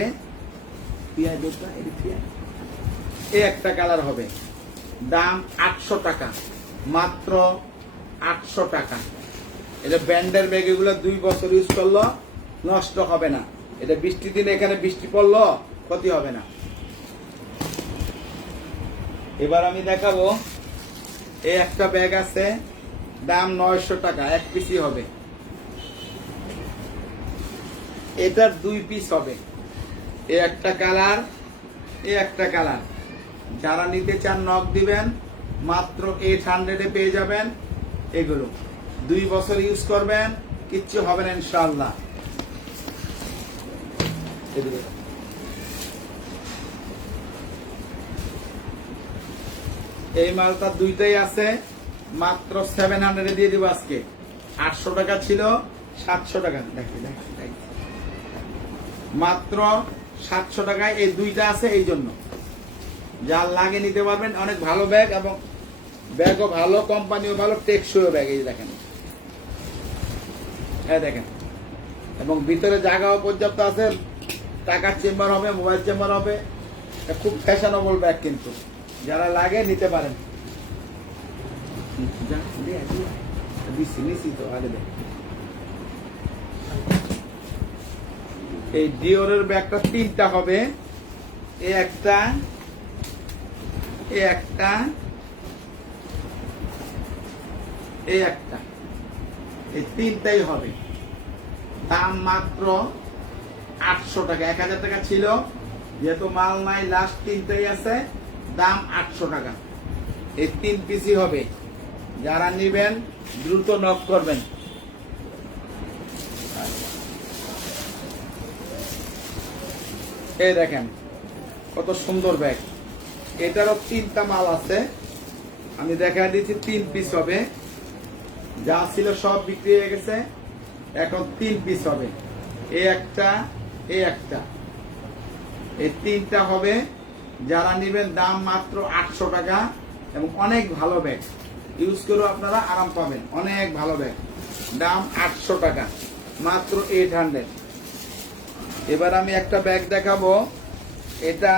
পিয়াজ দুটো, এই একটা কালার হবে, দাম 800 টাকা, মাত্র 800 টাকা। এটা ব্র্যান্ডের ব্যাগ, এগুলো 2 বছর ইউজ করলো নষ্ট হবে না। এটা বৃষ্টি দিনে এখানে বৃষ্টি পড়লো ক্ষতি হবে না। এবার আমি দেখাবো, এই একটা ব্যাগ আছে, দাম 900 টাকা, 1 পিসই হবে। এটার 2 পিস হবে, এই একটা কালার, এই একটা কালার। যারা নিতে চান নক দিবেন, মাত্র 800-এ পেয়ে যাবেন। এগুলো 2 বছর ইউজ করবেন, কিচ্ছু হবে না ইনশাআল্লাহ। এই মালটা 2টাই আছে, মাত্র 700-এ দিয়ে দিব আজকে। 800 টাকা ছিল, 700 টাকা। দেখি মাত্র 700 টাকায় এই 2টা আছে। এই জন্য যার লাগে নিতে পারবেন। অনেক ভালো ব্যাগ, এবং ব্যাগও ভালো, কোম্পানিও ভালো, টেকসইও ব্যাগ। এই দেখেন, হ্যাঁ দেখেন, এবং ভিতরে জায়গাও পর্যাপ্ত আছে। টাকার চেম্বার হবে, মোবাইল চেম্বার হবে। খুব ফ্যাশনেবল ব্যাগ, কিন্তু যারা লাগে নিতে পারেন। এই ডিওরের ব্যাগটা 3টা হবে, এই একটা, এই একটা, এই একটা, এই 3টাই হবে, দাম মাত্র 800 টাকা। 1000 টাকা ছিল, যেহেতু মাল নাই, লাস্ট 3টাই আছে, দাম 800 টাকা। এই 3 পিসই হবে। যারা নিবেন দ্রুত নক করবেন। এই দেখেন কত সুন্দর ব্যাগ। এটারও 3টা মাল আছে, আমি দেখা দিচ্ছি। 3 পিস হবে, যা ছিল সব বিক্রি হয়ে গেছে, এখন 3 পিস হবে। এই একটা, এই একটা, এই 3টা হবে। যারা নিবেন দাম মাত্র 800 টাকা, এবং অনেক ভালো ব্যাগ, ইউজ করে আপনারা আরাম পাবেন। অনেক ভালো ব্যাগ, দাম 800 টাকা, মাত্র 800। এবার আমি একটা ব্যাগ দেখাবো। এটা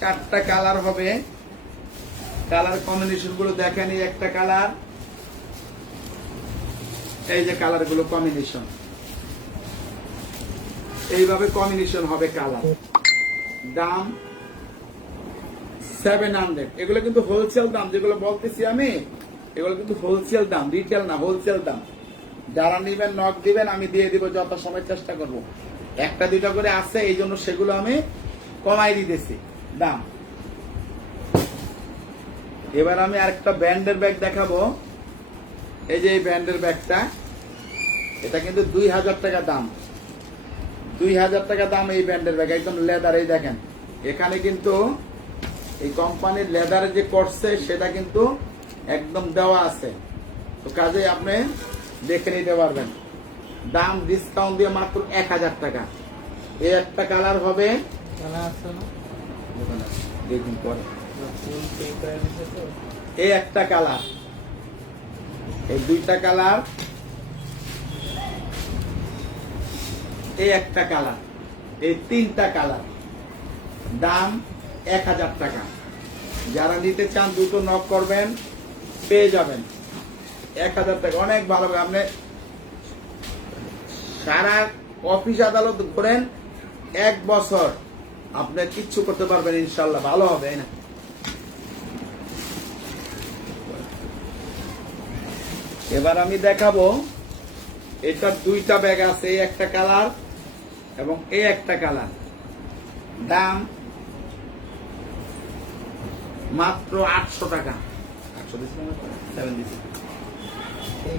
4টা কালার হবে। কালার কম্বিনেশন গুলো দেখেন। এই একটা কালার, এই যে কালার গুলো কম্বিনেশন, এইভাবে কম্বিনেশন হবে কালার। দাম 700। এগুলো কিন্তু হোলসেল দাম, যেগুলো বলতেছি আমি এগুলো কিন্তু হোলসেল দাম, রিটেল না, হোলসেল দাম। যারা নিবেন নক দিবেন, আমি দিয়ে দিব যত সময় চেষ্টা করব। একটা দুইটা করে আছে, এই জন্য সেগুলো আমি কমাই দিতেছি দাম। এবার আমি আরেকটা ব্র্যান্ডের ব্যাগ দেখাবো। এই যে এই ব্র্যান্ডের ব্যাগটা, এটা কিন্তু 2000 টাকা দাম। 2000 টাকা দাম এই ব্র্যান্ডের ব্যাগ, একদম লেদার। এই দেখেন এখানে কিন্তু এই কোম্পানির লেদারে যে করছে সেটা কিন্তু একদম দেওয়া আছে, তো কাজে আপনি দেখে নিতে পারবেন। দাম ডিসকাউন্ট দিয়ে মাত্র 1000 টাকা। এই একটা কালার হবে, খেলা আছে না? দেখুন পরে। ফুল পেপার আছে তো? এই একটা কালার, এই দুইটা কালার, এই একটা কালার, এই তিনটা কালার। দাম 1000 টাকা। যারা নিতে চান দুটো নক করবেন, পেয়ে যাবেন 1000 টাকা। অনেক ভালো হবে। আপনি সারা অফিস আদালত করেন, 1 বছর আপনি কিচ্ছু করতে পারবেন ইনশাল্লাহ, ভালো হবে না। এবার আমি দেখাবো, এটার দুইটা ব্যাগ আছে, এই একটা কালার এবং এই একটা কালার। দাম মাত্র 800 টাকা। 800 দিচ্ছিলাম না? 7 দিচ্ছি। এই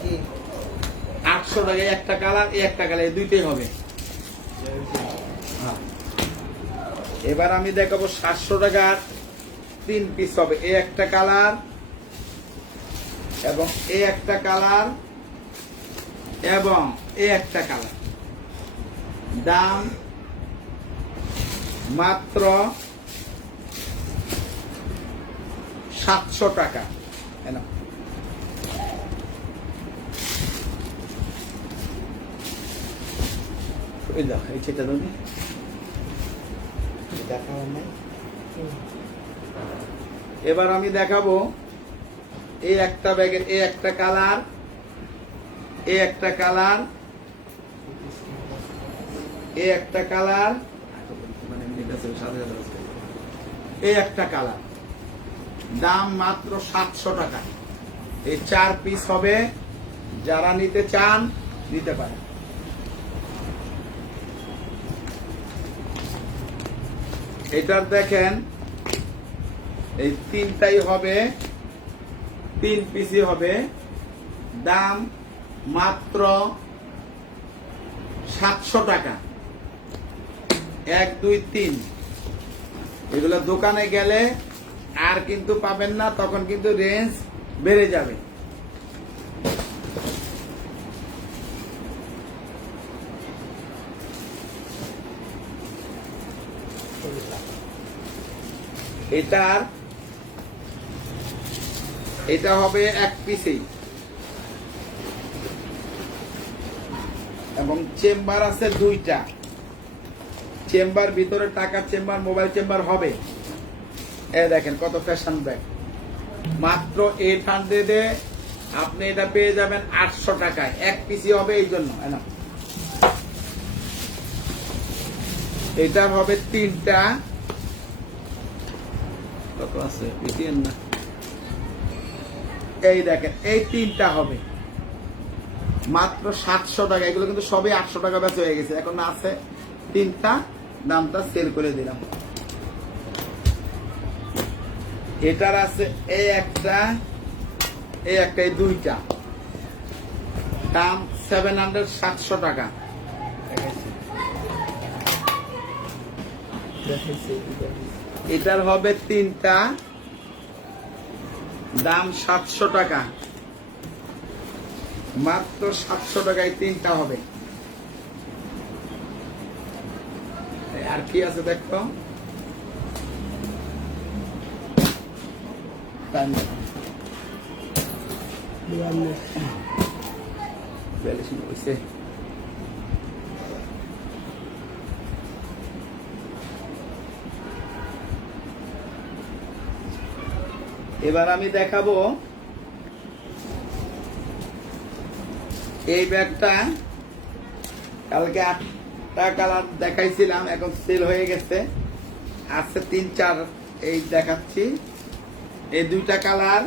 কি 800 টাকা। এই একটা কালার, এই একটা কালার, এই দুইটাই হবে। হ্যাঁ। এবার আমি দেখাবো 700 টাকার 3 পিস হবে। এই একটা কালার এবং এই একটা কালার এবং এই একটা কালার। দাম মাত্র 700 টাকা। এনাও। এই দেখো, এই সেটা তুমি দেখাও না। এবার আমি দেখাবো এই একটা ব্যাগের এই একটা কালার, এই একটা কালার, এই একটা কালার, এই একটা কালার। দাম মাত্র 700 টাকা। এই 4 পিস হবে। যারা নিতে চান নিতে পারেন। এটার দেখেন এই তিনটাই হবে, 3 পিসই হবে। দাম মাত্র 700 টাকা। 1 2 3। এগুলো দোকানে গেলে আর কিন্তু পাবেন না, তখন কিন্তু রেঞ্জ বেড়ে যাবে। এটার এটা হবে 1 পিসেই এবং চেম্বার আছে 2টা। চেম্বার ভিতরে টাকা চেম্বার, মোবাইল চেম্বার হবে। এ দেখেন কত ফ্যাশন ব্যাগ। মাত্র 800 আপনি এটা পেয়ে যাবেন 800 টাকায়। 1 পিসই হবে, এই জন্য। এটা হবে 3টা। কত আছে পিটিএন না? এই দেখেন এই 3টা হবে মাত্র 700 টাকা। এগুলো কিন্তু সবই 800 টাকা বেচা হয়ে গেছে, এখন আছে 3টা। দামটা সেল করে দিলাম। এটার আছে এই একটা, এই একটা, এই 2টা। দাম 700 টাকা। এটার হবে 3টা। দাম 700 টাকা। মাত্র 700 টাকায় 3টা হবে। আর কি আছে দেখো? এবার আমি দেখাবো এই ব্যাগটা। কালকে 8টা কালার দেখাইছিলাম, এখন সেল হয়ে গেছে। আছে 3 4, এই দেখাচ্ছি। এই দুইটা কালার,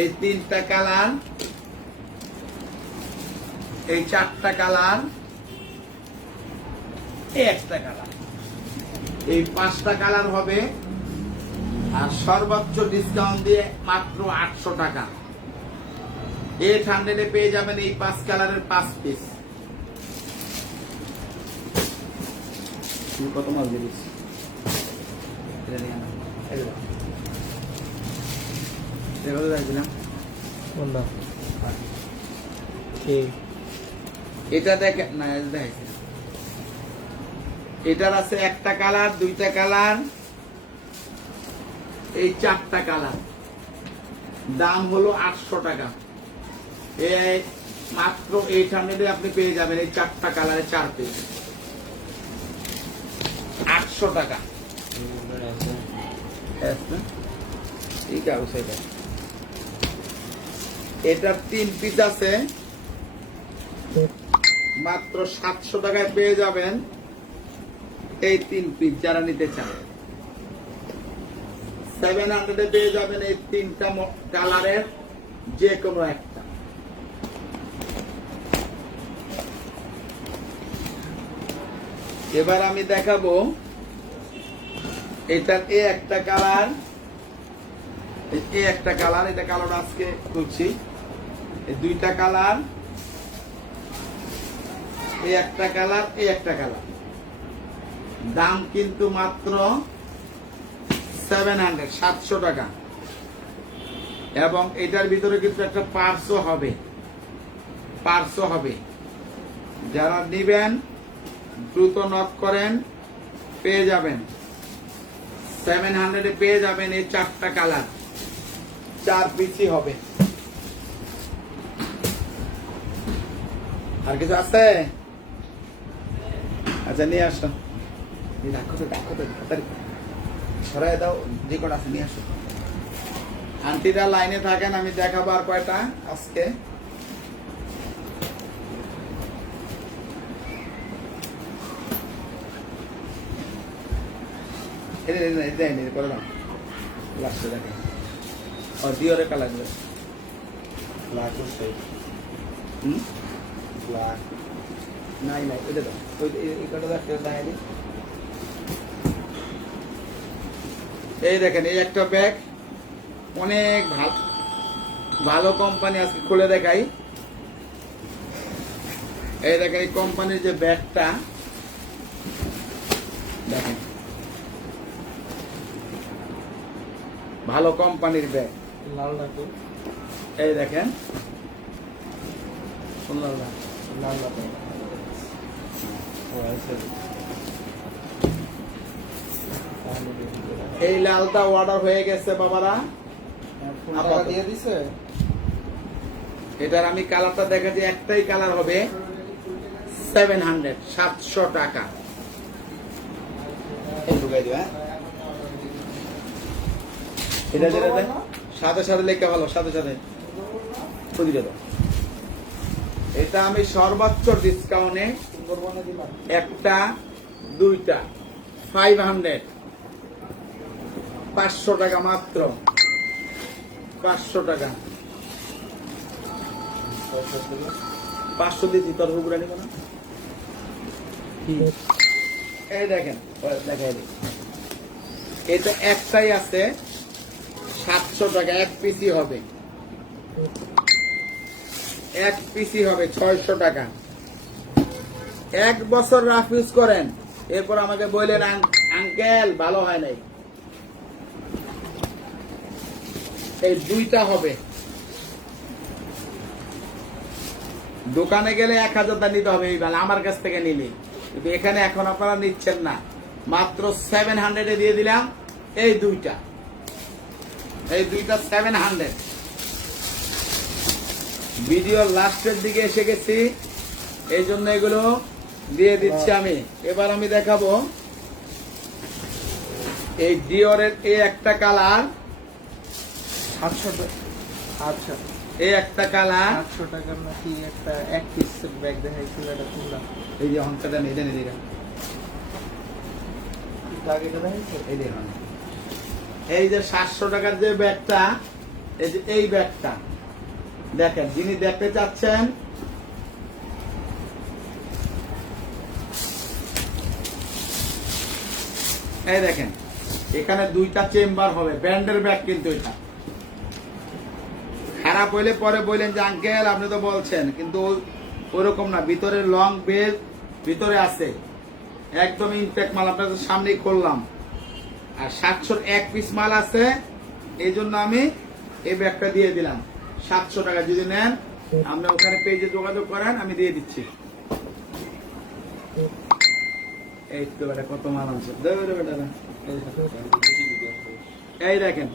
এই তিনটা কালার, এই চারটা কালার, এই একটা কালার, এই পাঁচটা কালার হবে। আর সর্বোচ্চ ডিসকাউন্ট দিয়ে মাত্র 800 টাকা। 800 পেয়ে যাবেন এই 5 কালারের 5 পিস। কত মাল দিয়েছিস? কোনটা? এটা দেখেন না, দেখেন এটার আছে একটা কালার, দুইটা কালার, এই চারটা কালার। দাম হলো 800 টাকা। এই মাত্র 800 আপনি পেয়ে যাবেন এই চারটা কালারে 4 পিস, 800 টাকা। ঠিক আছে, এটার 3 পিস আছে, মাত্র 700 টাকায় পেয়ে যাবেন এই 3 পিস যারা নিতে চান। 700 পেয়ে যাবেন এই 3টা কালারের যে কোনো একটা। এবার আমি দেখাবো এটার একটা কালার, একটা কালার, এটা কালার আজকে করছি। এই দুইটা কালার, এই একটা কালার, এই একটা কালার। দাম কিন্তু মাত্র 700 টাকা। এবং এটার ভিতরে কিন্তু একটা পার্সও হবে। যারা নিবেন দ্রুত নক করেন, পেয়ে যাবেন 700 পেয়ে যাবেন এই চারটা কালার, 4 পিসই হবে। আর কিছু আছে? আচ্ছা নিয়ে আসো, দেখো তো তাড়াতাড়ি সরাই দাও, যে কটা আছে নিয়ে আসো। আন্টিরা লাইনে থাকেন, আমি দেখাবো আর কয়টা আজকে। করে দাও লাস্টে দেখেন। আর দিওরে কালার ব্ল্যাক ও সাইড ব্ল্যাক নাই এটা দাও, এই কটা দেখাই দিই। এই দেখেন, এই একটা ব্যাগ, অনেক ভালো কোম্পানি, আজকে খুলে দেখাই। এই দেখেন এই কোম্পানির যে ব্যাগটা দেখেন, ভালো কোম্পানির ব্যাগ। লালটা তো এই দেখেন, লালটা এই লালটা অর্ডার হয়ে গেছে বাবারা, টাকা দিয়ে দিছে। এটার আমি কালারটা দেখাচ্ছি, একটাই কালার হবে 700 টাকা। এটা যেটা দেয় সাথে লেখা ভালো, সাথে খুঁজে দেবো। এটা আমি সর্বোচ্চ ডিসকাউন্টে একটা, দুইটা 500 টাকা মাত্র, 500 টাকা। 500 দিয়ে দিতে হবে, উপরে নিব না। এই দেখেন, দেখাই দিই। এটা একটাই আছে 700 টাকা, 1 পিসই হবে, 1 পিসই হবে 600 টাকা। 1 বছর রাফ ইউজ করেন, এরপর আমাকে বললেন আঙ্কেল ভালো হয় নাই। এই দুইটা হবে, দোকানে গেলে 1000 নিতে হবে এই বেলা আমার কাছ থেকে নিলে, কিন্তু এখানে এখন আপনারা নিচ্ছেন না, মাত্র 700 দিয়ে দিলাম। এই দুইটা 700। ভিডিওর লাস্টের দিকে এসে গেছি, এই জন্য এগুলো দিয়ে দিচ্ছি আমি। এবার আমি দেখাবো এই ডিওরের এই একটা কালার 700 টাকা। আচ্ছা, এই একটা কালার 800 টাকার নাকি একটা 1 পিস ব্যাগ দেখাইছিল, এটা কোনটা? এই যে হংসাটা নেই, এটা নেই, আগে এটা দেখাইছে। এই দেখুন এই যে 700 টাকার যে ব্যাগটা, এই যে এই ব্যাগটা দেখেন, যিনি দেখতে চাচ্ছেন এই দেখেন, এখানে দুইটা চেম্বার হবে, ব্র্যান্ডের ব্যাগ কিন্তু এটা। খারাপ হইলে পরে বললেন যে আঙ্কেল আপনি তো বলছেন, কিন্তু ওরকম না, ভিতরে লং বেল ভিতরে আছে, একদম ইনটেক্ট মাল, আপনাদের সামনেই করলাম। আর 700 এক পিস মাল আছে, এই জন্য আমি এই ব্যাগটা দিয়ে দিলাম 700 টাকা। যদি নেন আপনি ওখানে পেজে যোগাযোগ করেন, আমি দিয়ে দিচ্ছি। এই তো বেটা কত মাল আছে, এই দেখেন।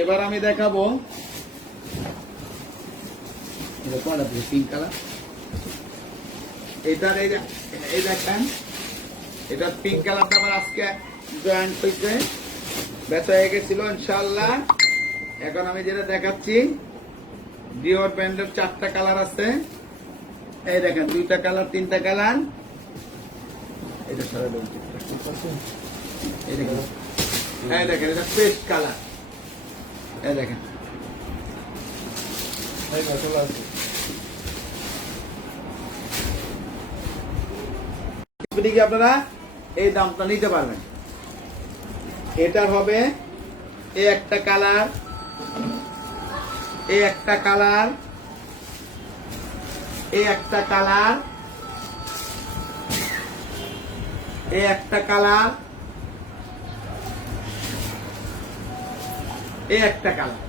এবার আমি দেখাবো পিঙ্ক কালার, এটার এই দেখেন, এটা পিঙ্ক কালারটা আমার আজকে জয়েন্ট হয়েছে, বেচা হয়ে গেছিল ইনশাআল্লাহ। এখন আমি যেটা দেখাচ্ছি, ডিওর ব্র্যান্ডের 4টা কালার আছে, এই দেখেন 2টা কালার 3টা কালার। এটা সারা দেন, এই দেখেন, এই দেখেন এটা পেস্ট কালার, এই দেখেন আপনারা এই দামটা নিতে পারবেন। এটার হবে এই একটা কালার, এই একটা কালার, এই একটা কালার, এই একটা কালার, এই একটা কালার,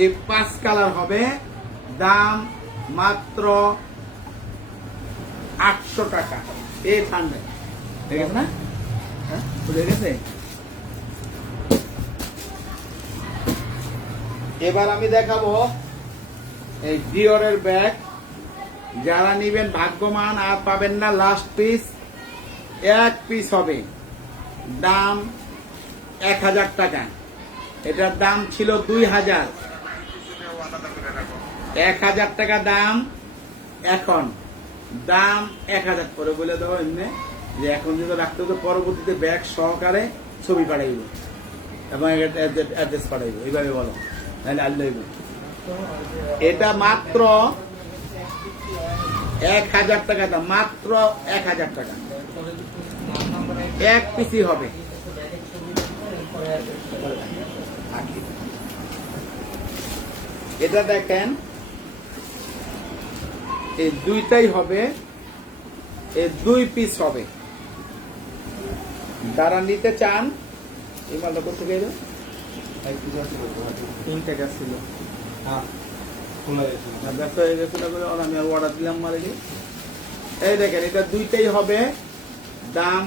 এই 5 কালার হবে। দাম মাত্র 800 টাকা। এই ঠান্ডা ঠিক আছে না? হ্যাঁ বুঝে গেছে। এবার আমি দেখাবো এই ডিওরের ব্যাগ। যারা নিবেন ভাগ্যবান, আর পাবেন না। লাস্ট পিস, এক পিস হবে, দাম 1000 টাকা। এটার দাম ছিল 2000, 1000 টাকা দাম। এখন দাম 1000 করে বলে দেবো এমনি, যে এখন যদি রাখতে হতো, পরবর্তীতে ব্যাগ সহকারে ছবি পাঠাইব এবং অ্যাড্রেস পাঠাইব, এইভাবে বলো, তাহলে আর লইব। এটা মাত্র 1000 টাকা দাম, মাত্র 1000 টাকা। এক পিসি হবে। এটা দেখেন, এই দুইটাই হবে, এই 2 পিস হবে। যারা নিতে চান, এই মালটা করতে গেলে 3 টাকা ছিল, ব্যবসা হয়ে গেছিল বলে আমি আর অর্ডার দিলাম মালিক। এই দেখেন, এটা দুইটাই হবে, দাম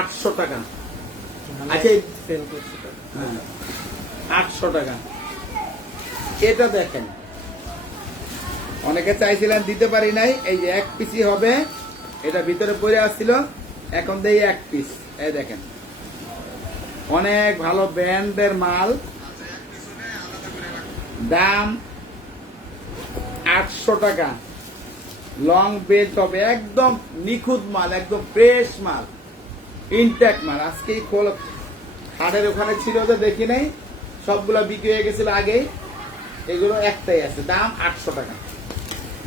800 টাকা। আচ্ছা, 800 টাকা। এটা দেখেন, অনেকে চাইছিলেন, দিতে পারি নাই। এই যে এক পিসি হবে, এটা ভিতরে পড়ে আসছিল, এখন দেই এক পিস। এই দেখেন, অনেক ভালো ব্র্যান্ডের মাল, দাম 800 টাকা। লং বেল্ট হবে, একদম নিখুঁত মাল, একদম ফ্রেশ মাল, ইনট্যাক্ট মাল। আজকেই খোল, হাটের ওখানে ছিল তো দেখি নাই, সবগুলা বিক্রি হয়ে গেছিল আগেই। এগুলো একটাই আছে, দাম 800 টাকা।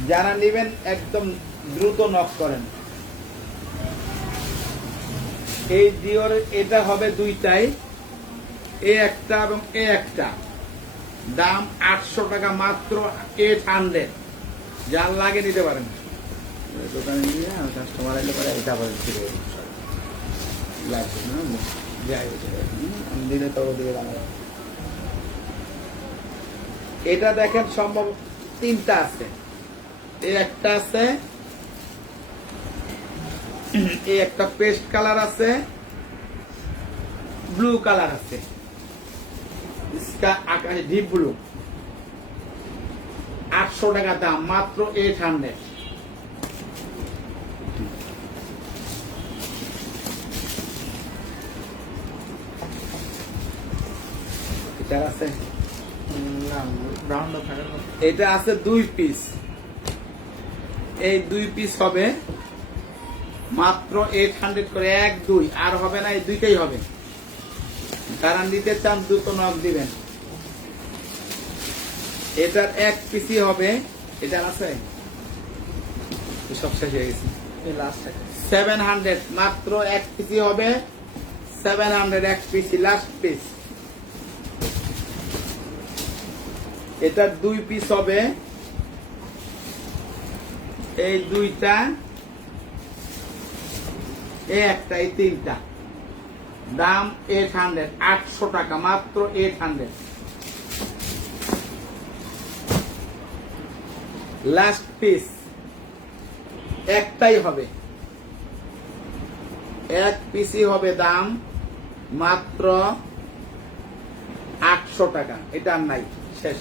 যারা নেবেন একদম দ্রুত নক করেন। এই ডিওর এটা হবে দুইটাই, এ একটা এবং এ একটা, দাম 800 টাকা মাত্র, 800। যার লাগে নিতে পারেন। দোকানে নিয়ে কাস্টমার এলে পরে এটা আবার দিলে তো দিয়ে দাঁড়াবে। এটা দেখেন, সম্ভব 3টা আছে, এই একটা আছে, এই একটা পেস্ট কালার আছে, ব্লু কালার আছে, আকাশে ডিপ ব্লু। 800 টাকা দাম, মাত্র 800। এটা আছে, এটা আছে 2 পিস। এই 2 পিস হবে মাত্র 800 করে, 1 2 আর হবে না, এই দুইটাই হবে। যারা নিতে চান দ্রুত নক দিবেন। এটার এক পিসি হবে, এটা আছে সব শেষ হয়ে গেছে। এই লাস্ট 700 মাত্র এক পিসি হবে, 700 এক পিসি লাস্ট পিস। এটার দুই পিস হবে, এই দুইটা, এই একটা, এই তিনটা। দাম 800, 800 টাকা মাত্র 800। লাস্ট পিস একটাই হবে, এক পিসি হবে, দাম মাত্র 800 টাকা। এটা আর নাই, শেষ।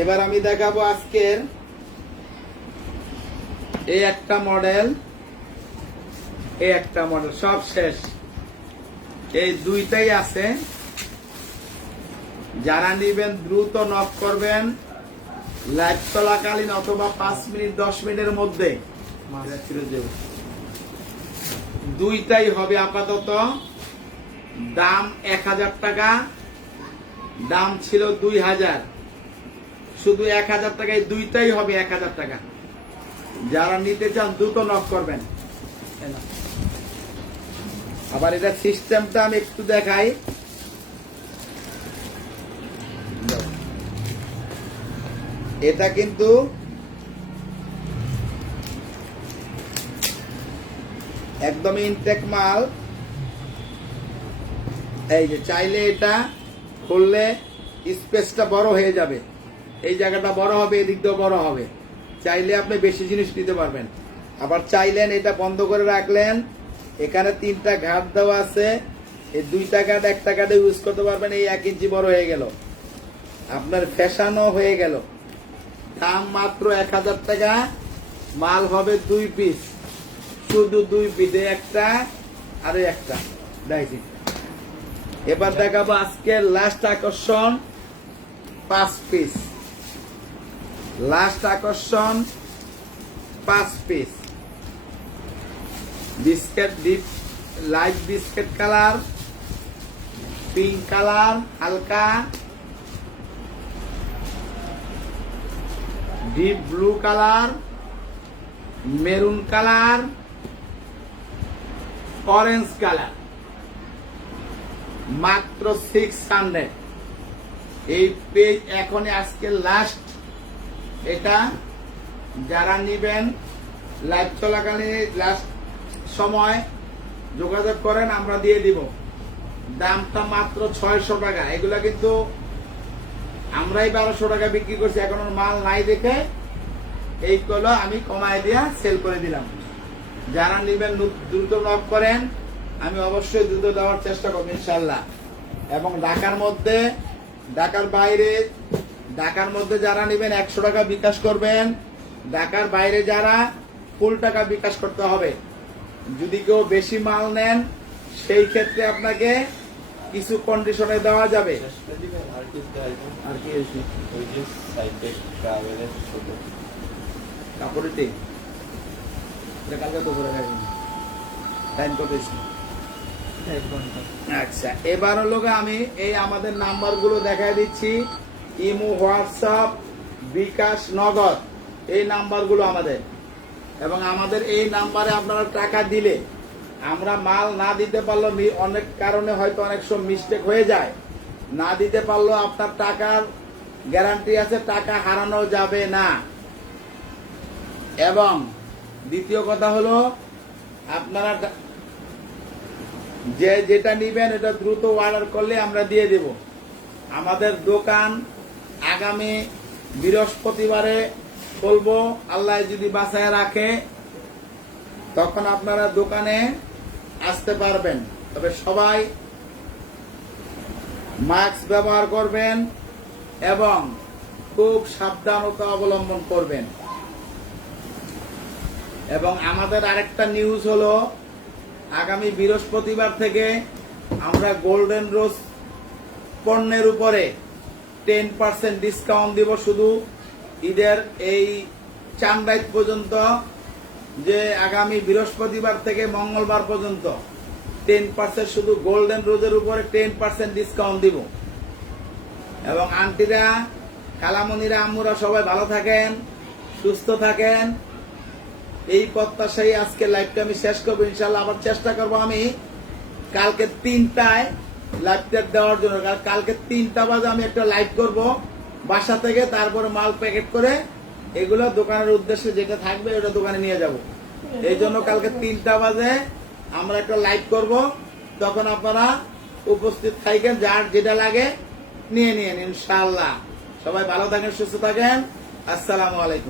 এবার আমি দেখাবো আজকের এই একটা মডেল, এই একটা মডেল, সব শেষ। এই দুইটাই আছে, যারা নিবেন দ্রুত নক করবেন লাইভ চলাকালীন অথবা 5 মিনিট 10 মিনিটের মধ্যে। দুইটাই হবে আপাতত, দাম 1000 টাকা, দাম ছিল 2000, শুধু 1000 টাকায় দুইটাই হবে 1000 টাকা। যারা নিতে চান দ্রুত নক করবেন। আবার এটা সিস্টেমটা আমি একটু দেখাই। এটা কিন্তু একদম ইনটেক মাল। এই যে চাইলে এটা খুললে স্পেসটা বড় হয়ে যাবে, এই জায়গাটা বড় হবে, এদিক দিয়েও বড় হবে। চাইলে আপনি বেশি জিনিস নিতে পারবেন। আবার চাইলেন এটা বন্ধ করে রাখলেন, এখানে 3টা ঘাট দেওয়া আছে, এই 2টা ঘাট 1টা ঘাটে ইউজ করতে পারবেন। এই 1 ইঞ্চি বড় হয়ে গেল, আপনার ফ্যাশনও হয়ে গেল। দাম মাত্র 1000 টাকা, মাল হবে 2 পিস, শুধু 2 পিস, একটা আর একটা। দেখি এবার দেখাবো আজকের লাস্ট আকর্ষণ, 5 পিস। লাস্ট আকর্ষণ 5 piece. Biscuit deep, light biscuit colour, pink colour হালকা, deep blue colour, maroon colour, orange colour, মাত্র 600। এই পেজ এখন আজকে লাস্ট। এটা যারা নিবেন লাইভ চলাকালীন লাস্ট সময় যোগাযোগ করেন, আমরা দিয়ে দিব। দামটা মাত্র 600 টাকা। এগুলা কিন্তু আমরাই 1200 টাকা বিক্রি করছি, এখন মাল নাই দেখে এইগুলো আমি কমায় দিয়া সেল করে দিলাম। যারা নিবেন দ্রুত নক করেন, আমি অবশ্যই দ্রুত দেওয়ার চেষ্টা করবো ইনশাল্লাহ। এবং ঢাকার মধ্যে, ঢাকার বাইরে, ঢাকার মধ্যে যারা নিবেন 100 টাকা বিকাশ করবেন, ঢাকার বাইরে যারা ফুল টাকা বিকাশ করতে হবে। যদি কেউ বেশি মাল নেন সেই ক্ষেত্রে আপনাকে কিছু কন্ডিশনে দেওয়া যাবে। আর কি আছে ওই যে সাইডে ট্রাভেলের ছোট কাপড়েতে এটা কালকে তো করে রাখবেন। টাইম কত হয়েছে? 1 ঘন্টা। আচ্ছা, এবার হলো আমি এই আমাদের নাম্বারগুলো দেখাই দিচ্ছি। ইমো, হোয়াটসঅ্যাপ, বিকাশ, নগদ, এই নাম্বারগুলো আমাদের। এবং আমাদের এই নাম্বারে আপনারা টাকা দিলে, আমরা মাল না দিতে পারলেও অনেক কারণে হয়তো অনেক সময় মিস্টেক হয়ে যায়, না দিতে পারলেও আপনার টাকার গ্যারান্টি আছে, টাকা হারানো যাবে না। এবং দ্বিতীয় কথা হলো আপনারা যেটা নিবেন এটা দ্রুত অর্ডার করলে আমরা দিয়ে দেব। আমাদের দোকান আগামী বৃহস্পতিবারে খুলবো, আল্লাহ যদি বাঁচায় রাখে, তখন আপনারা দোকানে আসতে পারবেন। তবে সবাই মাস্ক ব্যবহার করবেন এবং খুব সাবধানতা অবলম্বন করবেন। এবং আমাদের আরেকটা নিউজ হলো, আগামী বৃহস্পতিবার থেকে আমরা গোল্ডেন রোজ পণ্যের উপরে 10% ডিসকাউন্ট দিব, শুধু ঈদের এই চাঁদ পর্যন্ত, যে আগামী বৃহস্পতিবার থেকে মঙ্গলবার পর্যন্ত 10% শুধু গোল্ডেন রোজের উপরে 10% ডিসকাউন্ট দিব। এবং আন্টিরা, খালামণিরা, আম্মুরা সবাই ভালো থাকেন, সুস্থ থাকেন, এই প্রত্যাশাই আজকে লাইভটা আমি শেষ করবো। ইনশাল্লাহ আবার চেষ্টা করবো আমি কালকে 3টায় লাইভটা দেওয়ার জন্য। কারণ কালকে 3টা বাজে আমি একটা লাইভ করব বাসা থেকে, তারপরে মাল প্যাকেট করে এগুলো দোকানের উদ্দেশ্যে যেটা থাকবে ওটা দোকানে নিয়ে যাব। এই জন্য কালকে 3টা বাজে আমরা একটা লাইভ করব, তখন আপনারা উপস্থিত থাকেন, যার যেটা লাগে নিয়ে নিন ইনশাআল্লাহ। সবাই ভালো থাকেন, সুস্থ থাকেন। আসসালামু আলাইকুম।